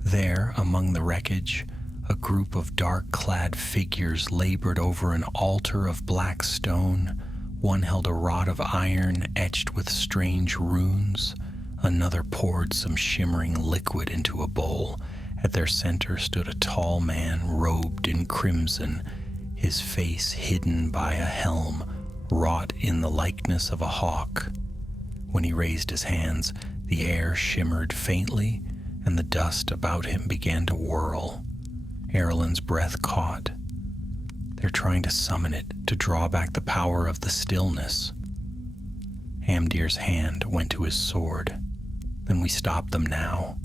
There, among the wreckage, a group of dark-clad figures labored over an altar of black stone. One held a rod of iron etched with strange runes. Another poured some shimmering liquid into a bowl. At their center stood a tall man robed in crimson, his face hidden by a helm wrought in the likeness of a hawk. When he raised his hands, the air shimmered faintly, and the dust about him began to whirl. Arelon's breath caught. "They're trying to summon it, to draw back the power of the stillness." Amdir's hand went to his sword. "Then we stop them now."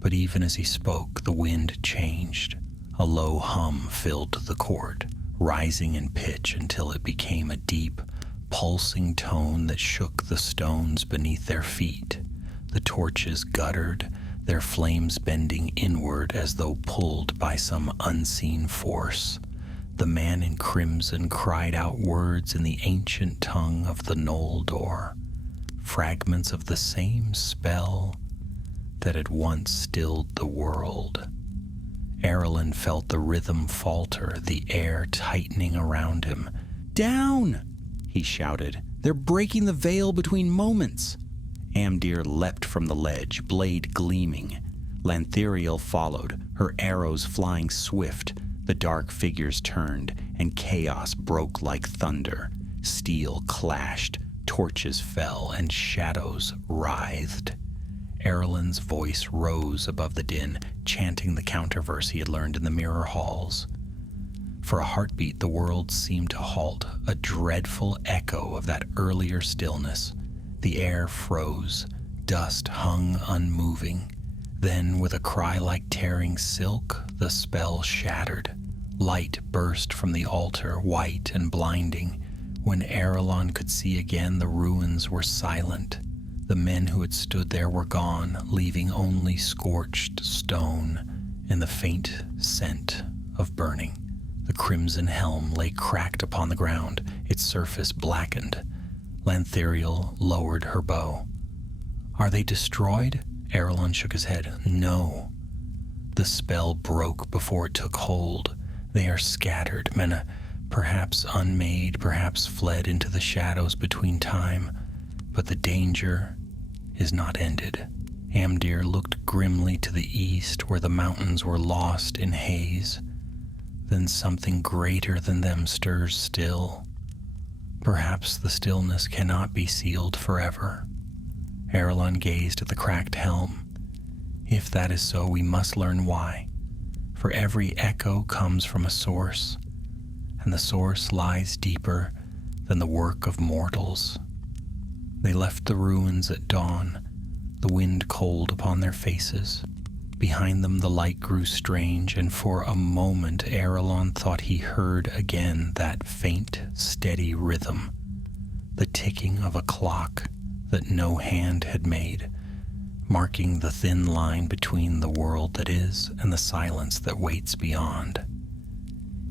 But even as he spoke, the wind changed. A low hum filled the court, rising in pitch until it became a deep, pulsing tone that shook the stones beneath their feet. The torches guttered, their flames bending inward as though pulled by some unseen force. The man in crimson cried out words in the ancient tongue of the Noldor, fragments of the same spell that had once stilled the world. Arelon felt the rhythm falter, the air tightening around him. "Down!" he shouted. "They're breaking the veil between moments." Amdir leapt from the ledge, blade gleaming. Lantheriel followed, her arrows flying swift. The dark figures turned, and chaos broke like thunder. Steel clashed, torches fell, and shadows writhed. Arelon's voice rose above the din, chanting the counterverse he had learned in the mirror halls. For a heartbeat, the world seemed to halt, a dreadful echo of that earlier stillness. The air froze, dust hung unmoving. Then, with a cry like tearing silk, the spell shattered. Light burst from the altar, white and blinding. When Arelon could see again, the ruins were silent. The men who had stood there were gone, leaving only scorched stone and the faint scent of burning. The crimson helm lay cracked upon the ground, its surface blackened. Lantheriel lowered her bow. "Are they destroyed?" Arelon shook his head. "No. The spell broke before it took hold. They are scattered, men, perhaps unmade, perhaps fled into the shadows between time. But the danger is not ended." Amdir looked grimly to the east, where the mountains were lost in haze. Then something greater than them stirs still. Perhaps the stillness cannot be sealed forever. Arelon gazed at the cracked helm. If that is so, we must learn why. For every echo comes from a source. and the source lies deeper than the work of mortals. They left the ruins at dawn, the wind cold upon their faces. Behind them the light grew strange, and for a moment Arelon thought he heard again that faint, steady rhythm, the ticking of a clock that no hand had made, marking the thin line between the world that is and the silence that waits beyond.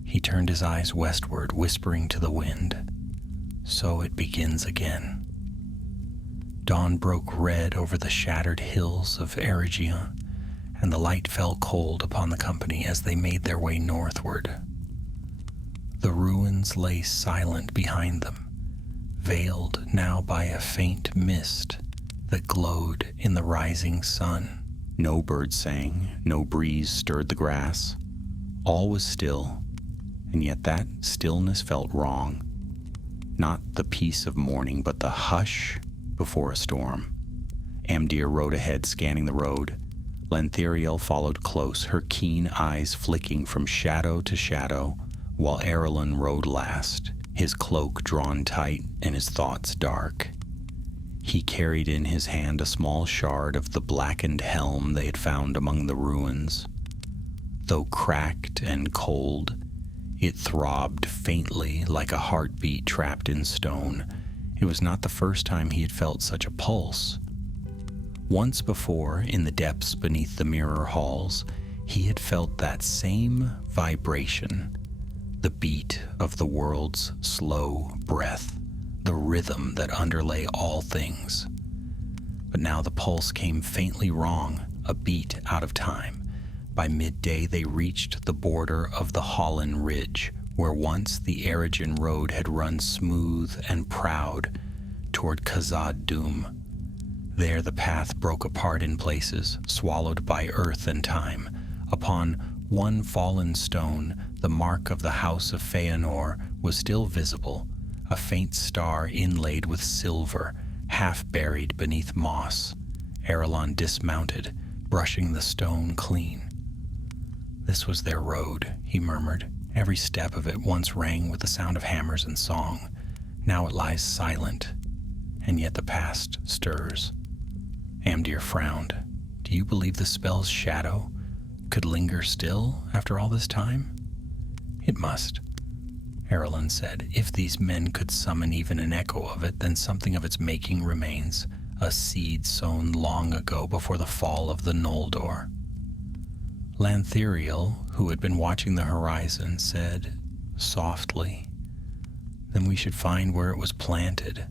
He turned his eyes westward, whispering to the wind, "So it begins again." Dawn broke red over the shattered hills of Eregion, and the light fell cold upon the company as they made their way northward. The ruins lay silent behind them, veiled now by a faint mist that glowed in the rising sun. No bird sang, no breeze stirred the grass. All was still, and yet that stillness felt wrong. Not the peace of morning, but the hush before a storm. Amdir rode ahead, scanning the road. Lanthiriel followed close, her keen eyes flicking from shadow to shadow, while Arelon rode last, his cloak drawn tight and his thoughts dark. He carried in his hand a small shard of the blackened helm they had found among the ruins. Though cracked and cold, it throbbed faintly like a heartbeat trapped in stone. It was not the first time he had felt such a pulse. Once before, in the depths beneath the mirror halls, he had felt that same vibration, the beat of the world's slow breath, the rhythm that underlay all things. But now the pulse came faintly wrong, a beat out of time. By midday they reached the border of the Holland Ridge, where once the Eregion road had run smooth and proud toward Khazad Dûm. There the path broke apart in places, swallowed by earth and time. Upon one fallen stone, the mark of the house of Feanor was still visible, a faint star inlaid with silver, half buried beneath moss. Arelon dismounted, brushing the stone clean. "This was their road," he murmured. "Every step of it once rang with the sound of hammers and song. Now it lies silent, and yet the past stirs." Amdir frowned. "Do you believe the spell's shadow could linger still after all this time?" "It must," Arelon said. "If these men could summon even an echo of it, then something of its making remains, a seed sown long ago before the fall of the Noldor." Lanthiriel, who had been watching the horizon, said softly, "Then we should find where it was planted."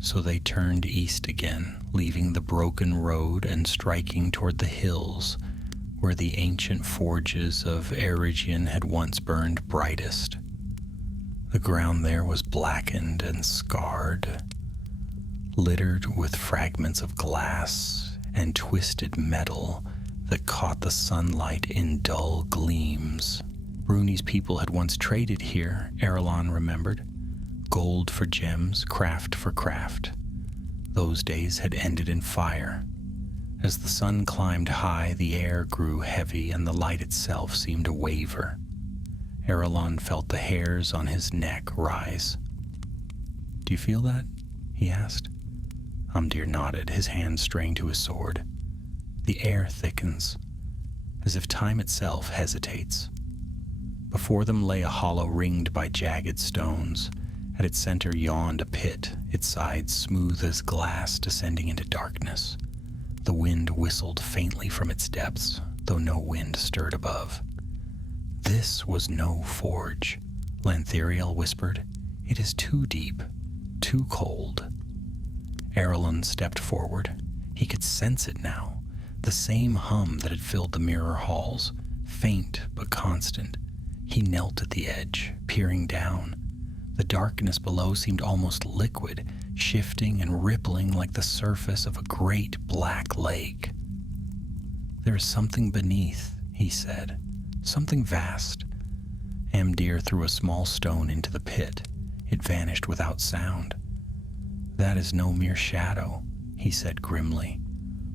So they turned east again, leaving the broken road and striking toward the hills, where the ancient forges of Eregion had once burned brightest. The ground there was blackened and scarred, littered with fragments of glass and twisted metal that caught the sunlight in dull gleams. Bruni's people had once traded here, Arelon remembered. Gold for gems, craft for craft. Those days had ended in fire. As the sun climbed high, the air grew heavy and the light itself seemed to waver. Arelon felt the hairs on his neck rise. "Do you feel that?" he asked. Amdir nodded, his hand straying to his sword. The air thickens, as if time itself hesitates. Before them lay a hollow ringed by jagged stones. At its center yawned a pit, its sides smooth as glass descending into darkness. The wind whistled faintly from its depths, though no wind stirred above. "This was no forge," Lanthiriel whispered. "It is too deep, too cold." Arelon stepped forward. He could sense it now, the same hum that had filled the mirror halls, faint but constant. He knelt at the edge, peering down. The darkness below seemed almost liquid, shifting and rippling like the surface of a great black lake. "There is something beneath," he said, "something vast." Amdir threw a small stone into the pit. It vanished without sound. "That is no mere shadow," he said grimly.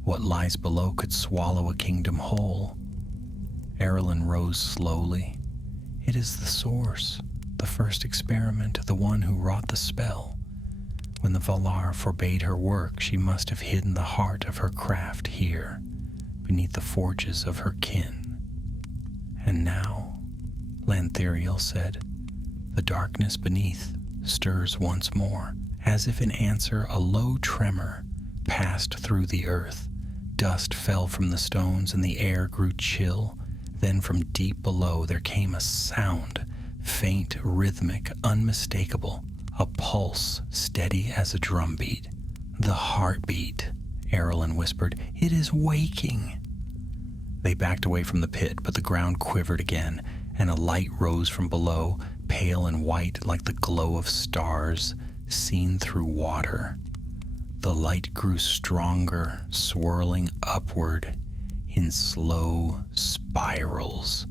"What lies below could swallow a kingdom whole." Arelon rose slowly. It is the source, the first experiment, the one who wrought the spell. When the Valar forbade her work, she must have hidden the heart of her craft here, beneath the forges of her kin. And now, Lanthiriel said, the darkness beneath stirs once more. As if in answer, a low tremor passed through the earth. Dust fell from the stones and the air grew chill. Then from deep below there came a sound, faint, rhythmic, unmistakable, a pulse steady as a drumbeat. The heartbeat, Arelyn whispered. It is waking. They backed away from the pit, but the ground quivered again, and a light rose from below, pale and white like the glow of stars seen through water. The light grew stronger, swirling upward in slow spirals.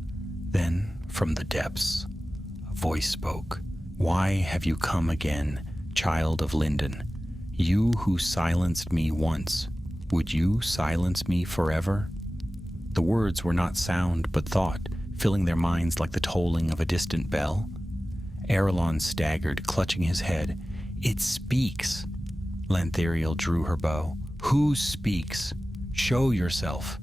Then, from the depths, a voice spoke. Why have you come again, child of Lindon? You who silenced me once, would you silence me forever? The words were not sound, but thought, filling their minds like the tolling of a distant bell. Arelon staggered, clutching his head. It speaks. Lanthiriel drew her bow. Who speaks? Show yourself.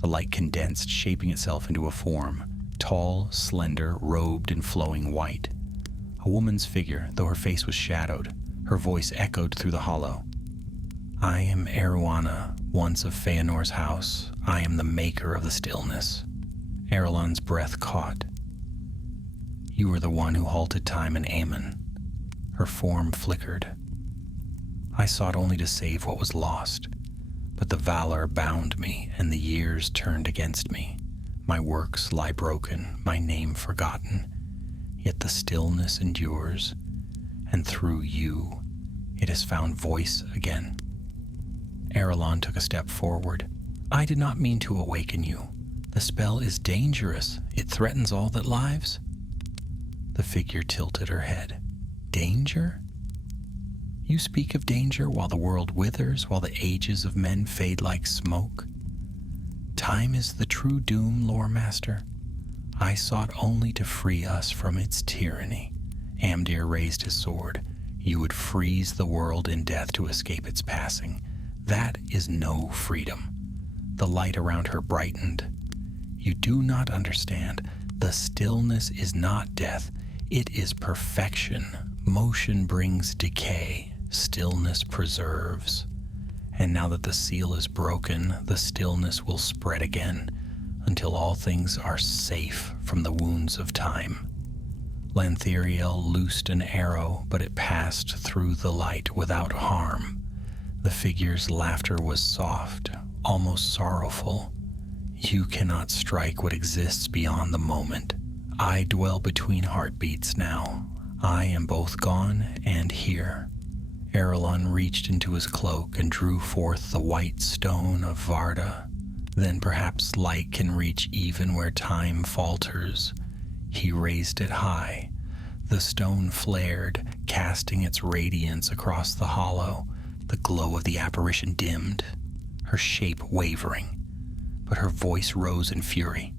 The light condensed, shaping itself into a form, tall, slender, robed in flowing white. A woman's figure, though her face was shadowed. Her voice echoed through the hollow. I am Eruana, once of Feanor's house. I am the maker of the stillness. Arelon's breath caught. You are the one who halted time in Amon. Her form flickered. I sought only to save what was lost, but the Valar bound me, and the years turned against me. My works lie broken, my name forgotten, yet the stillness endures, and through you, it has found voice again. Arelon took a step forward. I did not mean to awaken you. The spell is dangerous. It threatens all that lives. The figure tilted her head. Danger? You speak of danger while the world withers, while the ages of men fade like smoke. Time is the true doom, Lore Master. I sought only to free us from its tyranny. Amdir raised his sword. You would freeze the world in death to escape its passing. That is no freedom. The light around her brightened. You do not understand. The stillness is not death. It is perfection. Motion brings decay. Stillness preserves. And now that the seal is broken, the stillness will spread again until all things are safe from the wounds of time. Lanthiriel loosed an arrow, but it passed through the light without harm. The figure's laughter was soft, almost sorrowful. You cannot strike what exists beyond the moment. I dwell between heartbeats now. I am both gone and here. Arelon reached into his cloak and drew forth the white stone of Varda. Then perhaps light can reach even where time falters. He raised it high. The stone flared, casting its radiance across the hollow. The glow of the apparition dimmed, her shape wavering, but her voice rose in fury.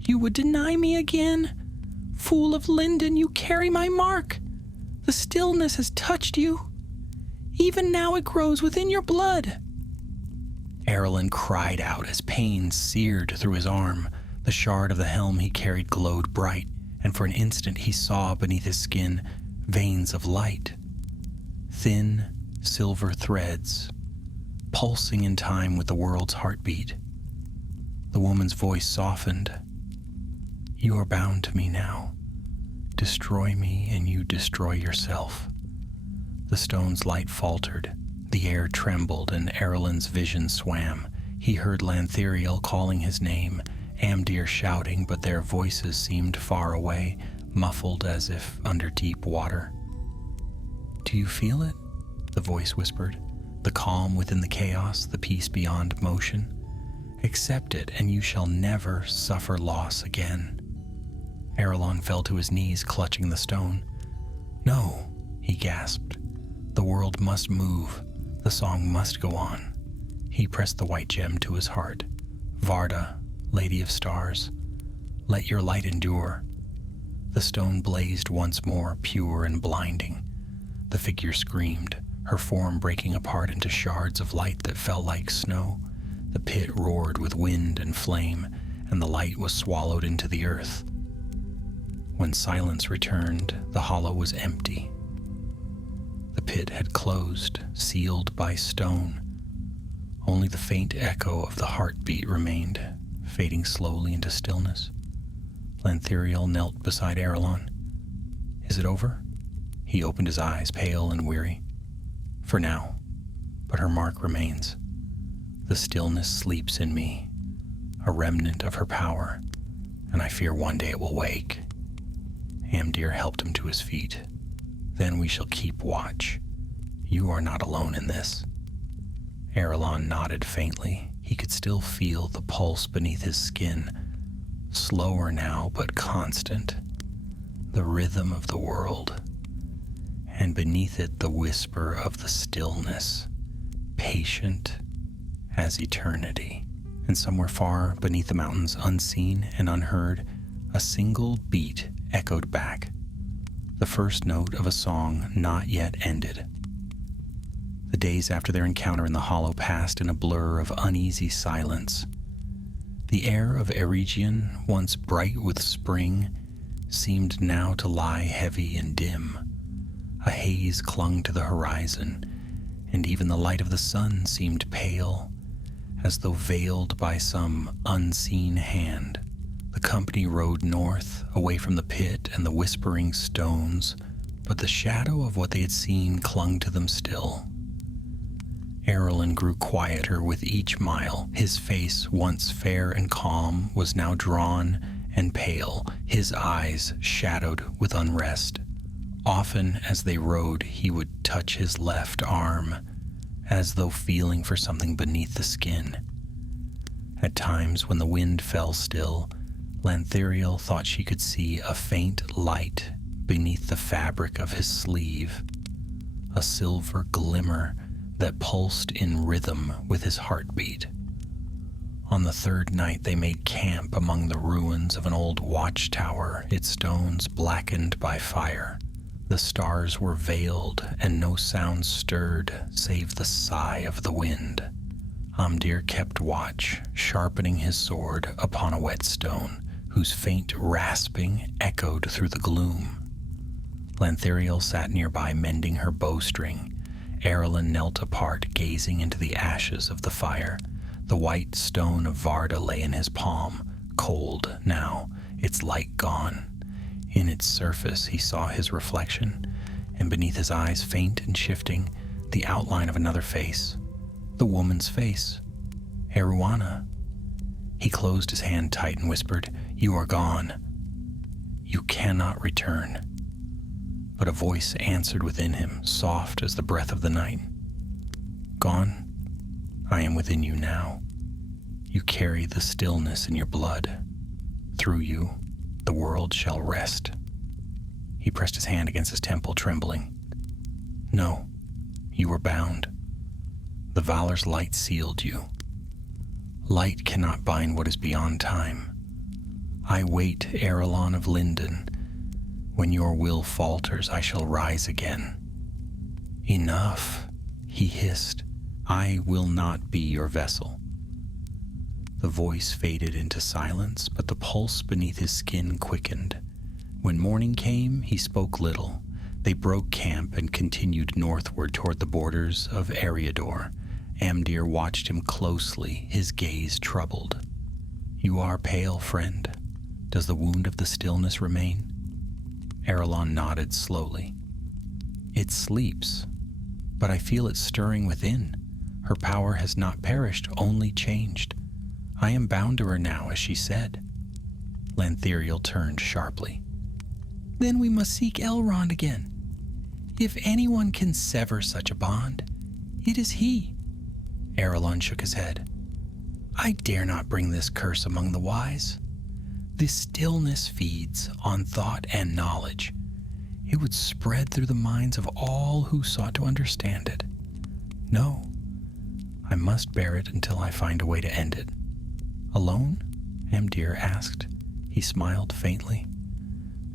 You would deny me again? Fool of Lindon, you carry my mark. The stillness has touched you. Even now it grows within your blood. Arelyn cried out as pain seared through his arm. The shard of the helm he carried glowed bright, and for an instant he saw beneath his skin veins of light. Thin, silver threads, pulsing in time with the world's heartbeat. The woman's voice softened. You are bound to me now. Destroy me and you destroy yourself. The stone's light faltered. The air trembled and Arelyn's vision swam. He heard Lanthiriel calling his name, Amdir shouting, but their voices seemed far away, muffled as if under deep water. Do you feel it? The voice whispered. The calm within the chaos, the peace beyond motion. Accept it, and you shall never suffer loss again. Arelon fell to his knees, clutching the stone. No, he gasped. The world must move. The song must go on. He pressed the white gem to his heart. Varda, Lady of Stars, let your light endure. The stone blazed once more, pure and blinding. The figure screamed, her form breaking apart into shards of light that fell like snow. The pit roared with wind and flame, and the light was swallowed into the earth. When silence returned, the hollow was empty. The pit had closed, sealed by stone. Only the faint echo of the heartbeat remained, fading slowly into stillness. Lanthiriel knelt beside Arelon. "Is it over?" He opened his eyes, pale and weary. "For now, but her mark remains. The stillness sleeps in me, a remnant of her power, and I fear one day it will wake." Amdir helped him to his feet. "Then we shall keep watch. You are not alone in this." Arelon nodded faintly. He could still feel the pulse beneath his skin, slower now but constant, the rhythm of the world, and beneath it the whisper of the stillness, patient as eternity. And somewhere far beneath the mountains, unseen and unheard, a single beat echoed back, the first note of a song not yet ended. The days after their encounter in the hollow passed in a blur of uneasy silence. The air of Eregion, once bright with spring, seemed now to lie heavy and dim. A haze clung to the horizon, and even the light of the sun seemed pale, as though veiled by some unseen hand. The company rode north, away from the pit and the whispering stones, but the shadow of what they had seen clung to them still. Arelon grew quieter with each mile. His face, once fair and calm, was now drawn and pale, his eyes shadowed with unrest. Often as they rode, he would touch his left arm, as though feeling for something beneath the skin. At times, when the wind fell still, Lanthiriel thought she could see a faint light beneath the fabric of his sleeve, a silver glimmer that pulsed in rhythm with his heartbeat. On the third night they made camp among the ruins of an old watchtower, its stones blackened by fire. The stars were veiled, and no sound stirred save the sigh of the wind. Amdir kept watch, sharpening his sword upon a whetstone, whose faint rasping echoed through the gloom. Lanthiriel sat nearby, mending her bowstring. Arelon knelt apart, gazing into the ashes of the fire. The white stone of Varda lay in his palm, cold now, its light gone. In its surface he saw his reflection, and beneath his eyes, faint and shifting, the outline of another face. The woman's face. Eruana. He closed his hand tight and whispered, "You are gone. You cannot return." But a voice answered within him, soft as the breath of the night. "Gone? I am within you now. You carry the stillness in your blood. Through you, the world shall rest." He pressed his hand against his temple, trembling. "No, you were bound. The Valor's light sealed you. Light cannot bind what is beyond time. I wait, Arelon of Linden. When your will falters, I shall rise again." "Enough," he hissed. "I will not be your vessel." The voice faded into silence, but the pulse beneath his skin quickened. When morning came, he spoke little. They broke camp and continued northward toward the borders of Eriador. Amdir watched him closely, his gaze troubled. "You are pale, friend. Does the wound of the stillness remain?" Arelon nodded slowly. "It sleeps, but I feel it stirring within. Her power has not perished, only changed. I am bound to her now, as she said." Lanthiriel turned sharply. "Then we must seek Elrond again. If anyone can sever such a bond, it is he." Arelon shook his head. "I dare not bring this curse among the wise. This stillness feeds on thought and knowledge. It would spread through the minds of all who sought to understand it. No, I must bear it until I find a way to end it." "Alone?" Amdir asked. He smiled faintly.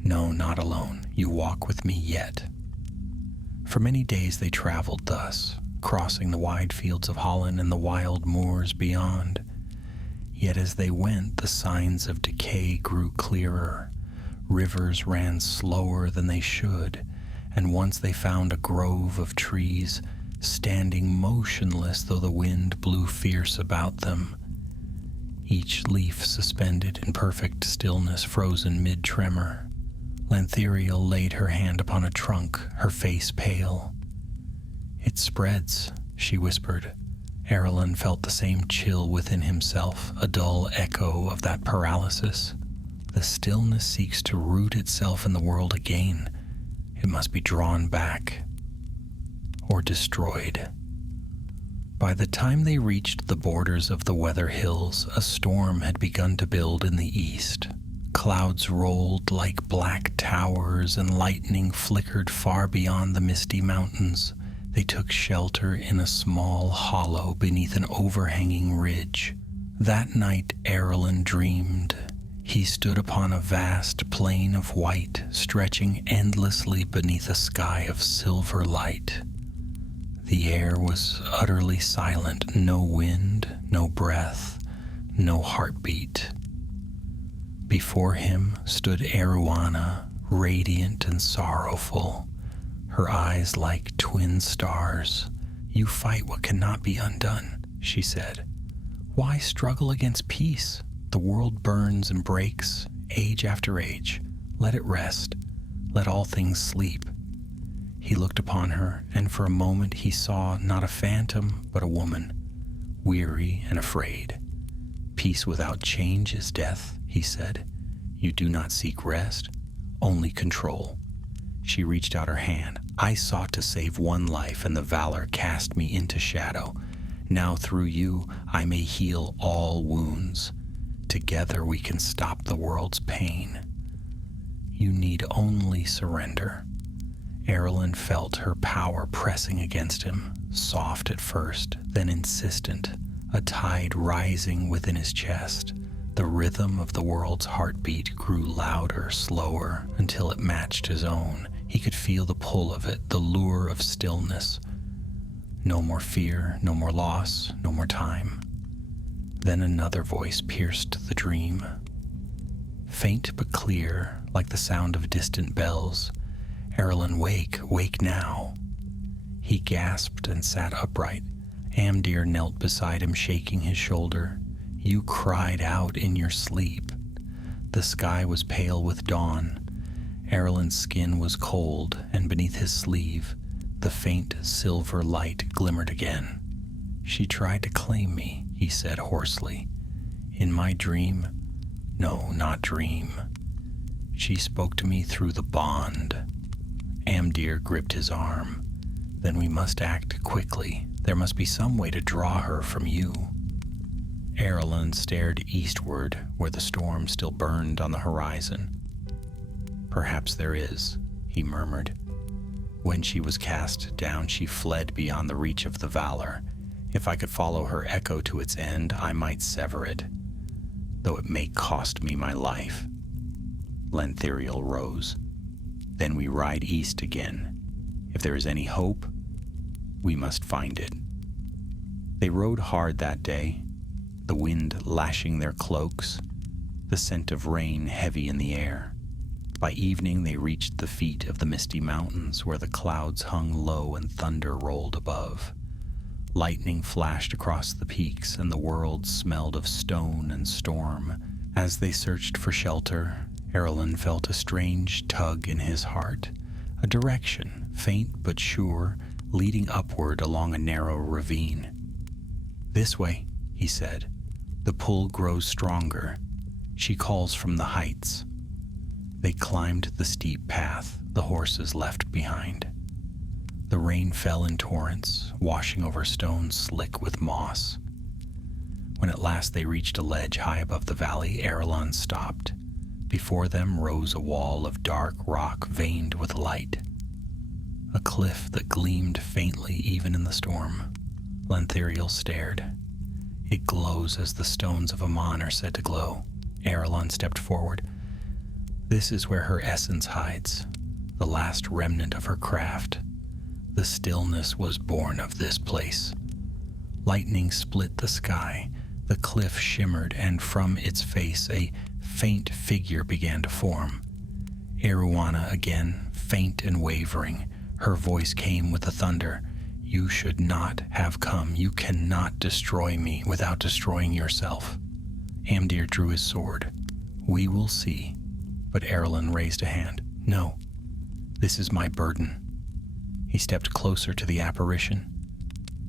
No, not alone. You walk with me yet." For many days they traveled thus, crossing the wide fields of Holland and the wild moors beyond. Yet as they went, the signs of decay grew clearer. Rivers ran slower than they should, and once they found a grove of trees, standing motionless though the wind blew fierce about them. Each leaf suspended in perfect stillness, frozen mid-tremor. Lantheriel laid her hand upon a trunk, her face pale. "It spreads," she whispered. Arelon felt the same chill within himself, a dull echo of that paralysis. The stillness seeks to root itself in the world again. It must be drawn back or destroyed. By the time they reached the borders of the Weather Hills, a storm had begun to build in the east. Clouds rolled like black towers, and lightning flickered far beyond the misty mountains. They took shelter in a small hollow beneath an overhanging ridge. That night Arelon dreamed. He stood upon a vast plain of white, stretching endlessly beneath a sky of silver light. The air was utterly silent, no wind, no breath, no heartbeat. Before him stood Aruana, radiant and sorrowful, her eyes like twin stars. "You fight what cannot be undone," she said. "Why struggle against peace? The world burns and breaks, age after age. Let it rest. Let all things sleep." He looked upon her, and for a moment he saw not a phantom, but a woman, weary and afraid. "Peace without change is death," he said. "You do not seek rest, only control." She reached out her hand. "I sought to save one life, and the valor cast me into shadow. Now through you, I may heal all wounds. Together we can stop the world's pain. You need only surrender." Arelon felt her power pressing against him, soft at first, then insistent, a tide rising within his chest. The rhythm of the world's heartbeat grew louder, slower, until it matched his own. He could feel the pull of it, the lure of stillness. No more fear, no more loss, no more time. Then another voice pierced the dream. Faint but clear, like the sound of distant bells. "Arelon, wake, wake now." He gasped and sat upright. Amdir knelt beside him, shaking his shoulder. "You cried out in your sleep." The sky was pale with dawn. Arelon's skin was cold, and beneath his sleeve, the faint silver light glimmered again. "She tried to claim me," he said hoarsely. "In my dream, no, not dream. She spoke to me through the bond." Amdir gripped his arm. "Then we must act quickly. There must be some way to draw her from you." Arelon stared eastward, where the storm still burned on the horizon. "Perhaps there is," he murmured. "When she was cast down, she fled beyond the reach of the valor. If I could follow her echo to its end, I might sever it, though it may cost me my life." Lantheriel rose. "Then we ride east again. If there is any hope, we must find it." They rode hard that day, the wind lashing their cloaks, the scent of rain heavy in the air. By evening they reached the feet of the misty mountains, where the clouds hung low and thunder rolled above. Lightning flashed across the peaks, and the world smelled of stone and storm. As they searched for shelter, Arelon felt a strange tug in his heart, a direction, faint but sure, leading upward along a narrow ravine. "This way," he said. "The pull grows stronger. She calls from the heights." They climbed the steep path, the horses left behind. The rain fell in torrents, washing over stones slick with moss. When at last they reached a ledge high above the valley, Arelon stopped. Before them rose a wall of dark rock veined with light, a cliff that gleamed faintly even in the storm. Lantheriel stared. "It glows as the stones of Aman are said to glow." Arelon stepped forward. This is where her essence hides, the last remnant of her craft. The stillness was born of this place. Lightning split the sky, the cliff shimmered, and from its face a faint figure began to form. Arowana again, faint and wavering, her voice came with the thunder. You should not have come. You cannot destroy me without destroying yourself. Amdir drew his sword. We will see. But Erlen raised a hand. No, this is my burden. He stepped closer to the apparition.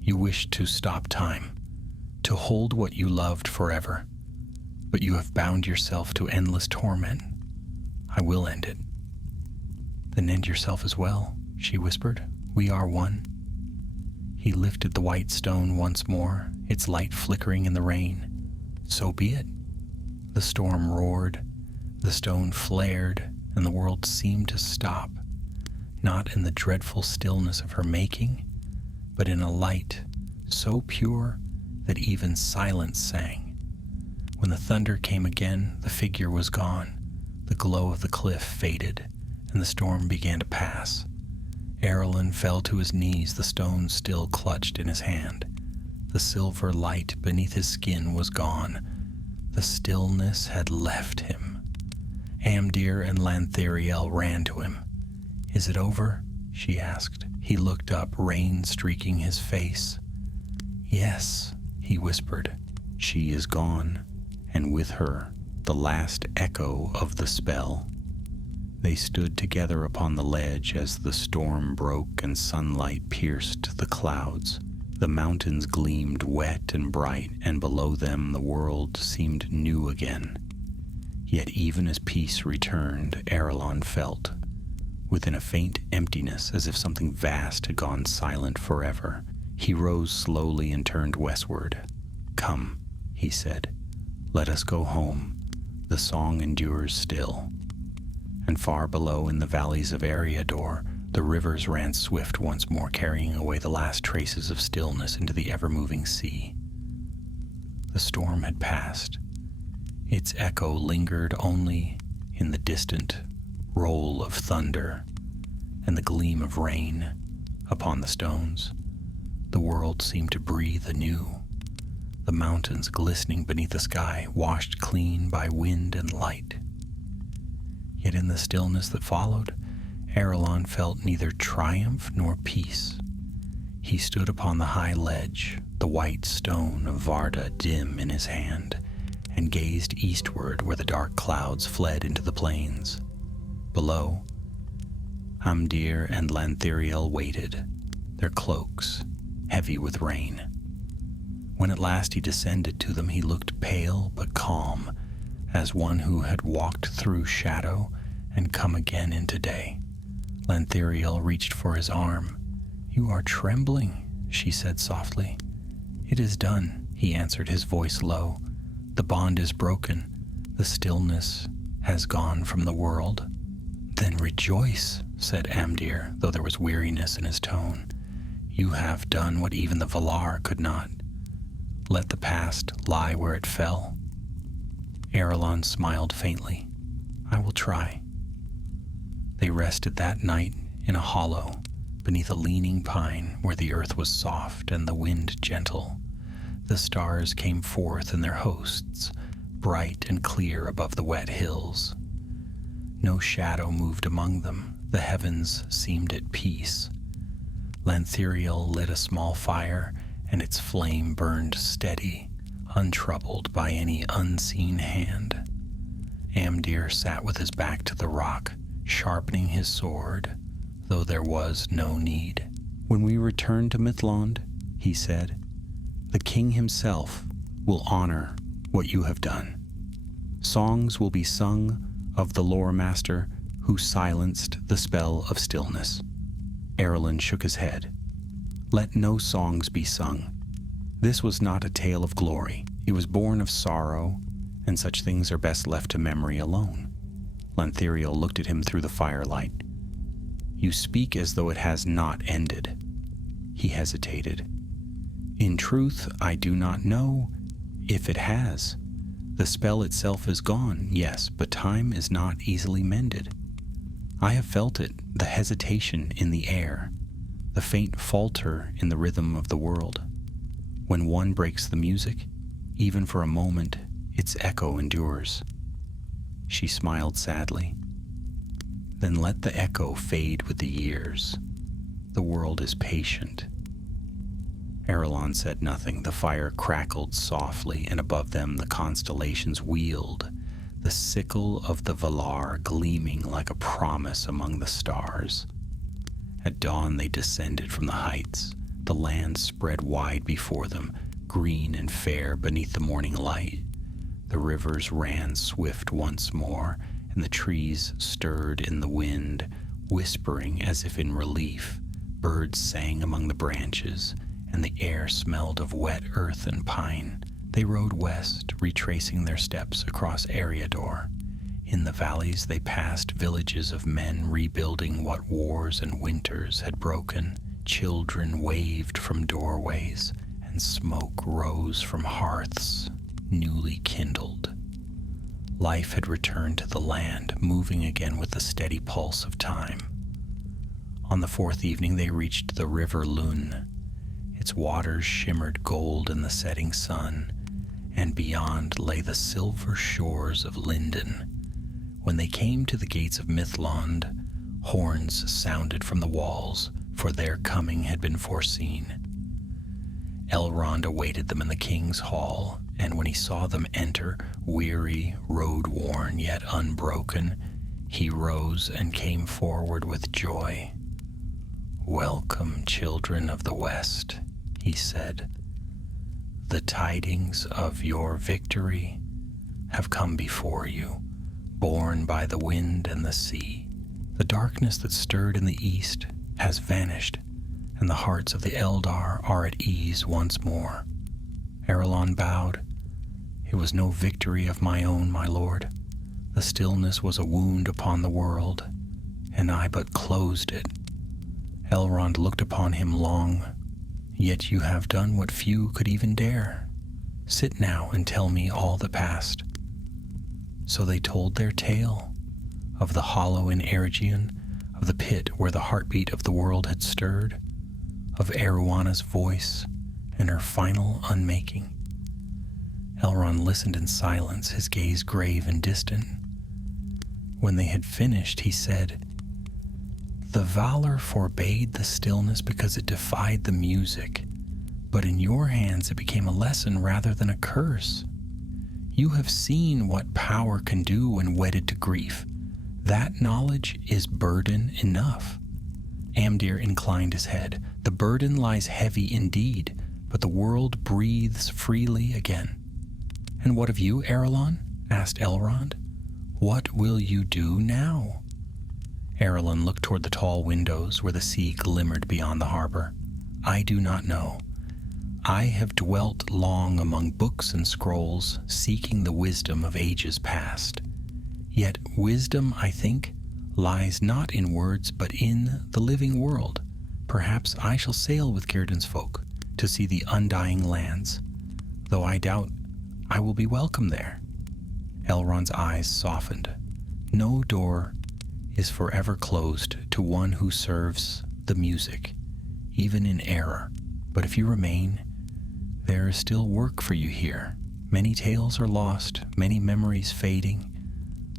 You wished to stop time, to hold what you loved forever, but you have bound yourself to endless torment. I will end it. Then end yourself as well, she whispered. We are one. He lifted the white stone once more, its light flickering in the rain. So be it. The storm roared, the stone flared, and the world seemed to stop, not in the dreadful stillness of her making, but in a light so pure that even silence sang. When the thunder came again, the figure was gone, the glow of the cliff faded, and the storm began to pass. Erlen fell to his knees, the stone still clutched in his hand. The silver light beneath his skin was gone. The stillness had left him. Amdir and Lantheriel ran to him. Is it over? She asked. He looked up, rain streaking his face. Yes, he whispered. She is gone, and with her, the last echo of the spell. They stood together upon the ledge as the storm broke and sunlight pierced the clouds. The mountains gleamed wet and bright, and below them the world seemed new again. Yet even as peace returned, Erlen felt, within a faint emptiness, as if something vast had gone silent forever. He rose slowly and turned westward. Come, he said, let us go home. The song endures still. And far below in the valleys of Eriador, the rivers ran swift once more, carrying away the last traces of stillness into the ever-moving sea. The storm had passed. Its echo lingered only in the distant roll of thunder and the gleam of rain upon the stones. The world seemed to breathe anew. The mountains glistening beneath the sky, washed clean by wind and light. Yet in the stillness that followed, Erlen felt neither triumph nor peace. He stood upon the high ledge, the white stone of Varda dim in his hand, and gazed eastward where the dark clouds fled into the plains. Below, Amdir and Lantheriel waited, their cloaks heavy with rain. When at last he descended to them, he looked pale but calm, as one who had walked through shadow and come again into day. Lantheriel reached for his arm. You are trembling, she said softly. It is done, he answered, his voice low. The bond is broken. The stillness has gone from the world. Then rejoice, said Amdir, though there was weariness in his tone. You have done what even the Valar could not. Let the past lie where it fell. Erlen smiled faintly. I will try. They rested that night in a hollow, beneath a leaning pine where the earth was soft and the wind gentle. The stars came forth in their hosts, bright and clear above the wet hills. No shadow moved among them. The heavens seemed at peace. Lantheriel lit a small fire, and its flame burned steady, untroubled by any unseen hand. Amdir sat with his back to the rock, sharpening his sword, though there was no need. When we return to Mithlond, he said, the king himself will honor what you have done. Songs will be sung of the lore master who silenced the spell of stillness. Erlen shook his head. Let no songs be sung. This was not a tale of glory. It was born of sorrow, and such things are best left to memory alone. Lantheriel looked at him through the firelight. You speak as though it has not ended. He hesitated. In truth, I do not know if it has. The spell itself is gone, yes, but time is not easily mended. I have felt it, the hesitation in the air, the faint falter in the rhythm of the world. When one breaks the music, even for a moment, its echo endures. She smiled sadly. Then let the echo fade with the years. The world is patient. Arelon said nothing. The fire crackled softly, and above them the constellations wheeled, the sickle of the Valar gleaming like a promise among the stars. At dawn they descended from the heights. The land spread wide before them, green and fair beneath the morning light. The rivers ran swift once more, and the trees stirred in the wind, whispering as if in relief. Birds sang among the branches, and the air smelled of wet earth and pine. They rode west, retracing their steps across Eriador. In the valleys they passed villages of men rebuilding what wars and winters had broken. Children waved from doorways, and smoke rose from hearths newly kindled. Life had returned to the land, moving again with the steady pulse of time. On the fourth evening they reached the river Lune. Its waters shimmered gold in the setting sun, and beyond lay the silver shores of Lindon. When they came to the gates of Mithlond, horns sounded from the walls, for their coming had been foreseen. Elrond awaited them in the king's hall, and when he saw them enter, weary, road-worn, yet unbroken, he rose and came forward with joy. "Welcome, children of the West," he said. "The tidings of your victory have come before you, borne by the wind and the sea. The darkness that stirred in the east has vanished, and the hearts of the Eldar are at ease once more." Arelon bowed. "It was no victory of my own, my lord. The stillness was a wound upon the world, and I but closed it." Elrond looked upon him long. "Yet you have done what few could even dare. Sit now and tell me all the past." So they told their tale, of the hollow in Eregion, of the pit where the heartbeat of the world had stirred, of Eruana's voice and her final unmaking. Elrond listened in silence, his gaze grave and distant. When they had finished, he said, "The Valar forbade the stillness because it defied the music, but in your hands it became a lesson rather than a curse. You have seen what power can do when wedded to grief. That knowledge is burden enough." Amdir inclined his head. "The burden lies heavy indeed, but the world breathes freely again." "And what of you, Arelon?" asked Elrond. "What will you do now?" Arelon looked toward the tall windows where the sea glimmered beyond the harbor. "I do not know. I have dwelt long among books and scrolls, seeking the wisdom of ages past. Yet wisdom, I think, lies not in words but in the living world. Perhaps I shall sail with Círdan's folk to see the undying lands, though I doubt I will be welcome there." Elrond's eyes softened. No door is forever closed to one who serves the music, even in error. But if you remain, there is still work for you here. Many tales are lost, many memories fading.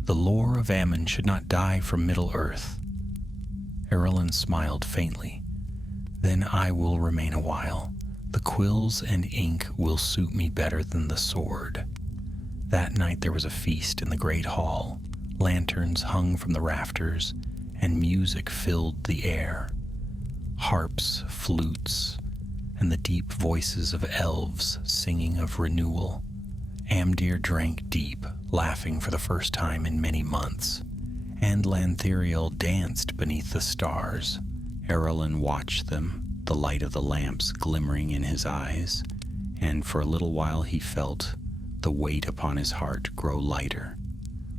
The lore of Aman should not die from Middle-earth. Arelon smiled faintly. "Then I will remain a while. The quills and ink will suit me better than the sword." That night there was a feast in the great hall. Lanterns hung from the rafters, and music filled the air. Harps, flutes, and the deep voices of elves singing of renewal. Amdir drank deep, laughing for the first time in many months, and Lanthiriel danced beneath the stars. Arelon watched them, the light of the lamps glimmering in his eyes, and for a little while he felt the weight upon his heart grow lighter.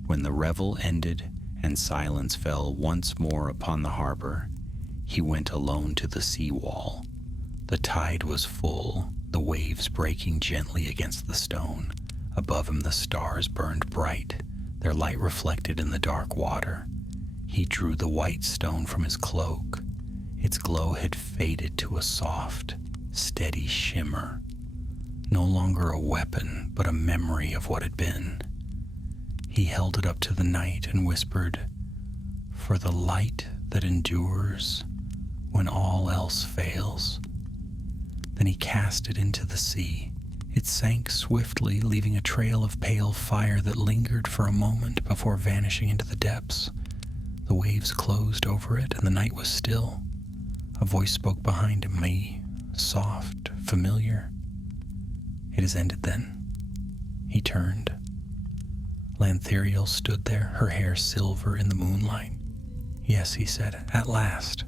When the revel ended and silence fell once more upon the harbor, he went alone to the sea-wall. The tide was full, the waves breaking gently against the stone. Above him the stars burned bright, their light reflected in the dark water. He drew the white stone from his cloak. Its glow had faded to a soft, steady shimmer. No longer a weapon, but a memory of what had been. He held it up to the night and whispered, "For the light that endures when all else fails." Then he cast it into the sea. It sank swiftly, leaving a trail of pale fire that lingered for a moment before vanishing into the depths. The waves closed over it, and the night was still. A voice spoke behind me, soft, familiar. "It is ended then." He turned. Lantheriel stood there, her hair silver in the moonlight. "Yes," he said, "at last."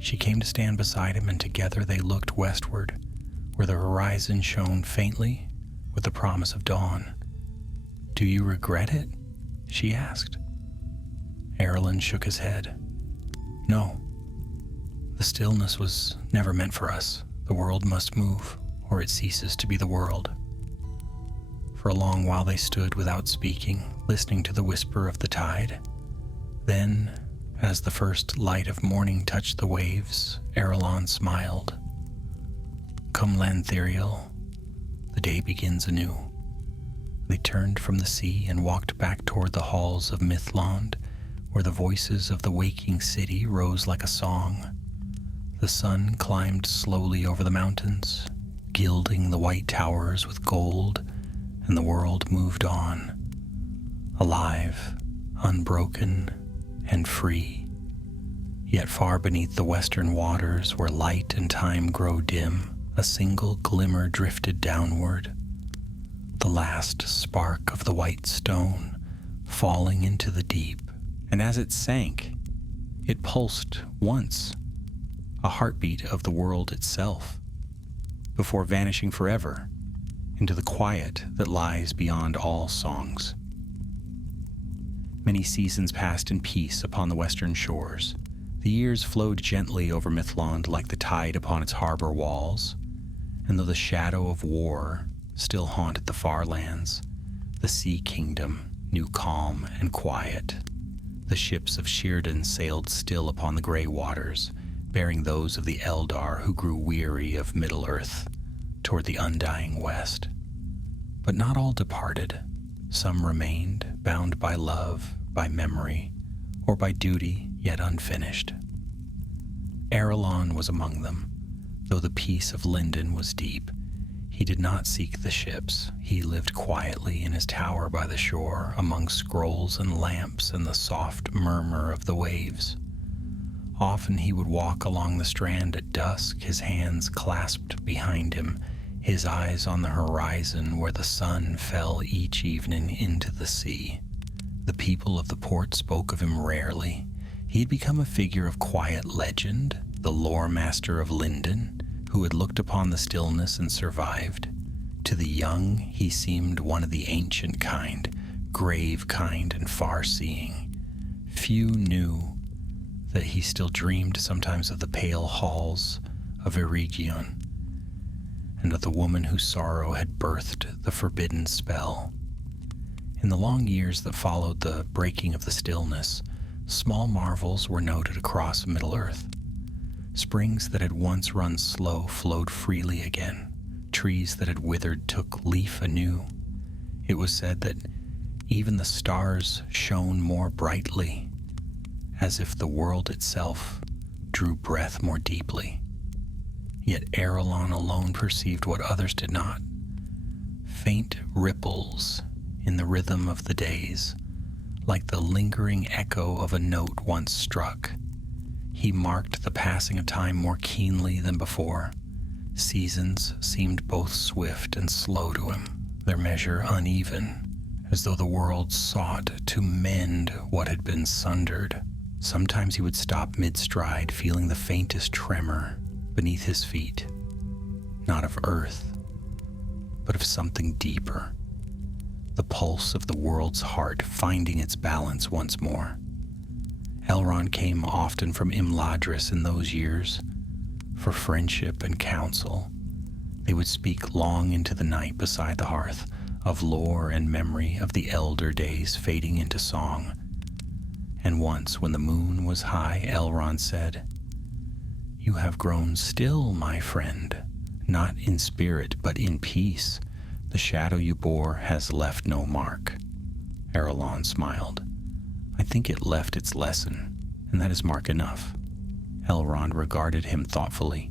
She came to stand beside him, and together they looked westward, where the horizon shone faintly with the promise of dawn. "Do you regret it?" she asked. Erlen shook his head. "No. The stillness was never meant for us. The world must move, or it ceases to be the world." For a long while they stood without speaking, listening to the whisper of the tide. Then, as the first light of morning touched the waves, Erlen smiled. "Come, Lantheriel, the day begins anew." They turned from the sea and walked back toward the halls of Mithlond, where the voices of the waking city rose like a song. The sun climbed slowly over the mountains, gilding the white towers with gold, and the world moved on, alive, unbroken, and free. Yet far beneath the western waters, where light and time grow dim, a single glimmer drifted downward, the last spark of the white stone falling into the deep. And as it sank, it pulsed once, a heartbeat of the world itself, before vanishing forever into the quiet that lies beyond all songs. Many seasons passed in peace upon the western shores. The years flowed gently over Mithlond like the tide upon its harbor walls, and though the shadow of war still haunted the far lands, the sea kingdom knew calm and quiet. The ships of Shírdan sailed still upon the gray waters, bearing those of the Eldar who grew weary of Middle-earth toward the undying west. But not all departed. Some remained, bound by love, by memory, or by duty yet unfinished. Erlen was among them. Though the peace of Linden was deep, he did not seek the ships. He lived quietly in his tower by the shore, among scrolls and lamps and the soft murmur of the waves. Often he would walk along the strand at dusk, his hands clasped behind him, his eyes on the horizon where the sun fell each evening into the sea. The people of the port spoke of him rarely. He had become a figure of quiet legend, the lore master of Linden, who had looked upon the stillness and survived. To the young, he seemed one of the ancient kind, grave kind and far-seeing. Few knew that he still dreamed sometimes of the pale halls of Eregion, and of the woman whose sorrow had birthed the forbidden spell. In the long years that followed the breaking of the stillness, small marvels were noted across Middle-earth. Springs that had once run slow flowed freely again. Trees that had withered took leaf anew. It was said that even the stars shone more brightly, as if the world itself drew breath more deeply. Yet Erlen alone perceived what others did not. Faint ripples in the rhythm of the days, like the lingering echo of a note once struck. He marked the passing of time more keenly than before. Seasons seemed both swift and slow to him, their measure uneven, as though the world sought to mend what had been sundered. Sometimes he would stop mid-stride, feeling the faintest tremor beneath his feet, not of earth, but of something deeper, the pulse of the world's heart finding its balance once more. Elrond came often from Imladris in those years for friendship and counsel. They would speak long into the night beside the hearth, of lore and memory of the elder days fading into song. And once, when the moon was high, Elrond said, "You have grown still, my friend, not in spirit, but in peace. The shadow you bore has left no mark." Arelon smiled. "I think it left its lesson, and that is mark enough." Elrond regarded him thoughtfully.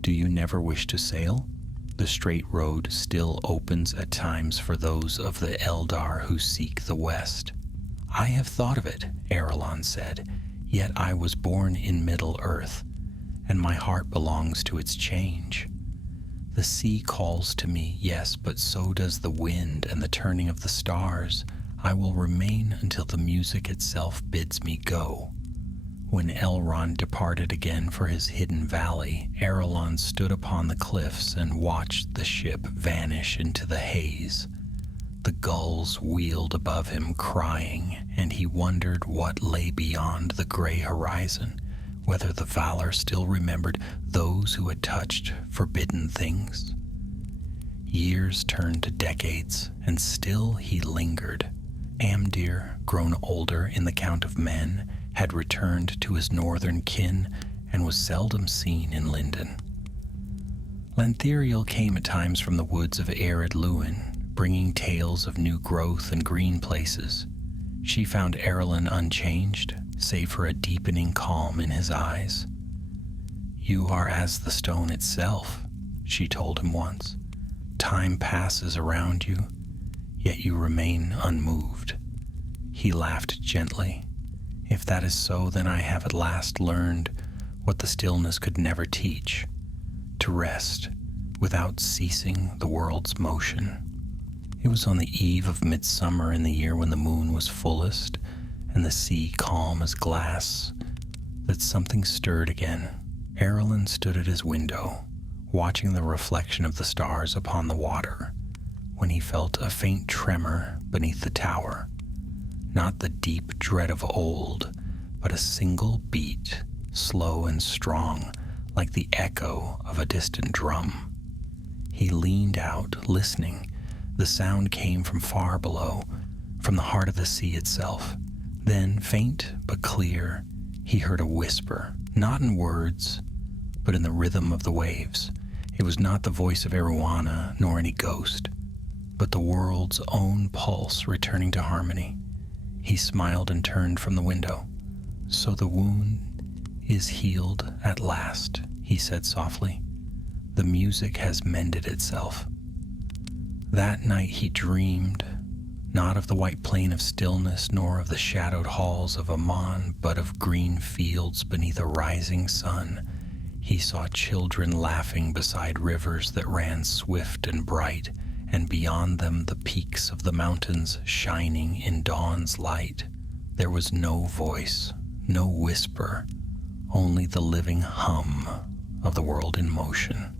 "Do you never wish to sail? The straight road still opens at times for those of the Eldar who seek the west." "I have thought of it," Arelon said, "yet I was born in Middle-earth, and my heart belongs to its change. The sea calls to me, yes, but so does the wind and the turning of the stars. I will remain until the music itself bids me go." When Elrond departed again for his hidden valley, Arelon stood upon the cliffs and watched the ship vanish into the haze. The gulls wheeled above him crying, and he wondered what lay beyond the gray horizon, whether the Valar still remembered those who had touched forbidden things. Years turned to decades, and still he lingered. Amdir, grown older in the count of men, had returned to his northern kin and was seldom seen in Lindon. Lanthiriel came at times from the woods of arid Luin, bringing tales of new growth and green places. She found Arelon unchanged, save for a deepening calm in his eyes. "You are as the stone itself," she told him once. "Time passes around you, yet you remain unmoved." He laughed gently. "If that is so, then I have at last learned what the stillness could never teach, to rest without ceasing the world's motion." It was on the eve of midsummer in the year when the moon was fullest and the sea calm as glass that something stirred again. Arelon stood at his window, watching the reflection of the stars upon the water, when he felt a faint tremor beneath the tower. Not the deep dread of old, but a single beat, slow and strong, like the echo of a distant drum. He leaned out, listening. The sound came from far below, from the heart of the sea itself. Then, faint but clear, he heard a whisper, not in words, but in the rhythm of the waves. It was not the voice of Eruana, nor any ghost, but the world's own pulse returning to harmony. He smiled and turned from the window. "So the wound is healed at last," he said softly. "The music has mended itself." That night he dreamed, not of the white plain of stillness, nor of the shadowed halls of Aman, but of green fields beneath a rising sun. He saw children laughing beside rivers that ran swift and bright, and beyond them the peaks of the mountains shining in dawn's light. There was no voice, no whisper, only the living hum of the world in motion.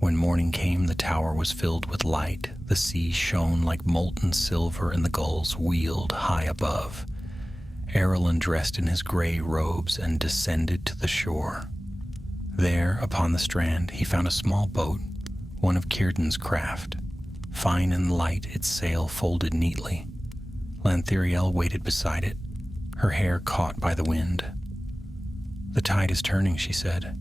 When morning came, the tower was filled with light. The sea shone like molten silver, and the gulls wheeled high above. Arelon dressed in his gray robes and descended to the shore. There, upon the strand, he found a small boat, one of Círdan's craft. Fine and light, its sail folded neatly. Lanthiriel waited beside it, her hair caught by the wind. "The tide is turning," she said.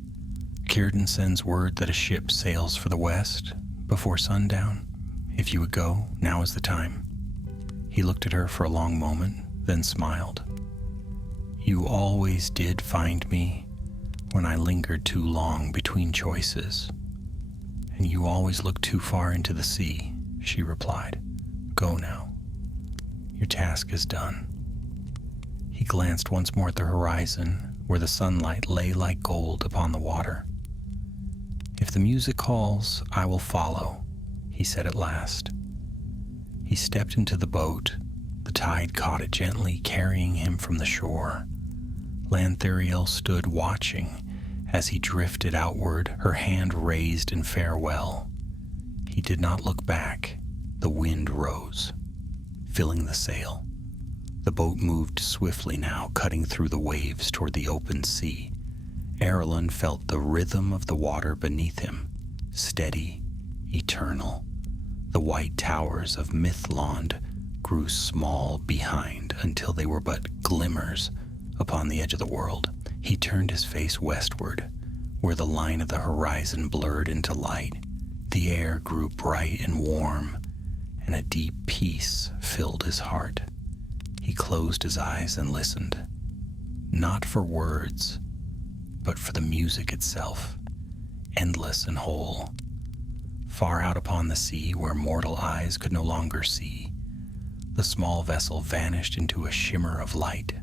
"Círdan sends word that a ship sails for the west before sundown. If you would go, now is the time." He looked at her for a long moment, then smiled. "You always did find me when I lingered too long between choices. And you always looked too far into the sea," she replied. "Go now. Your task is done." He glanced once more at the horizon, where the sunlight lay like gold upon the water. "If the music calls, I will follow," he said at last. He stepped into the boat. The tide caught it gently, carrying him from the shore. Lanthiriel stood watching as he drifted outward, her hand raised in farewell. He did not look back. The wind rose, filling the sail. The boat moved swiftly now, cutting through the waves toward the open sea. Arelon felt the rhythm of the water beneath him, steady, eternal. The white towers of Mythland grew small behind until they were but glimmers upon the edge of the world. He turned his face westward, where the line of the horizon blurred into light. The air grew bright and warm, and a deep peace filled his heart. He closed his eyes and listened, not for words, but for the music itself, endless and whole. Far out upon the sea, where mortal eyes could no longer see, the small vessel vanished into a shimmer of light.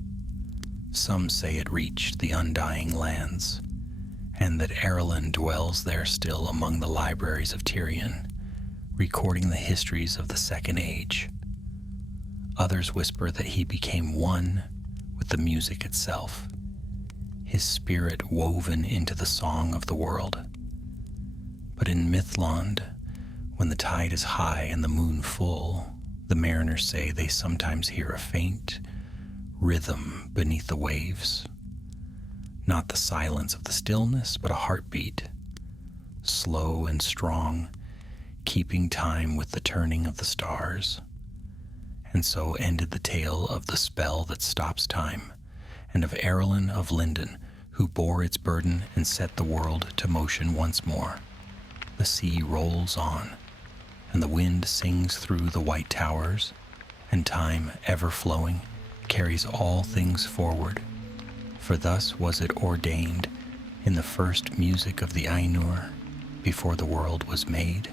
Some say it reached the undying lands, and that Arelyn dwells there still among the libraries of Tirion, recording the histories of the Second Age. Others whisper that he became one with the music itself, his spirit woven into the song of the world. But in Mythland, when the tide is high and the moon full, the mariners say they sometimes hear a faint rhythm beneath the waves. Not the silence of the stillness, but a heartbeat, slow and strong, keeping time with the turning of the stars. And so ended the tale of the spell that stops time, and of Arelyn of Linden, who bore its burden and set the world to motion once more. The sea rolls on, and the wind sings through the white towers, and time, ever flowing, carries all things forward. For thus was it ordained in the first music of the Ainur, before the world was made.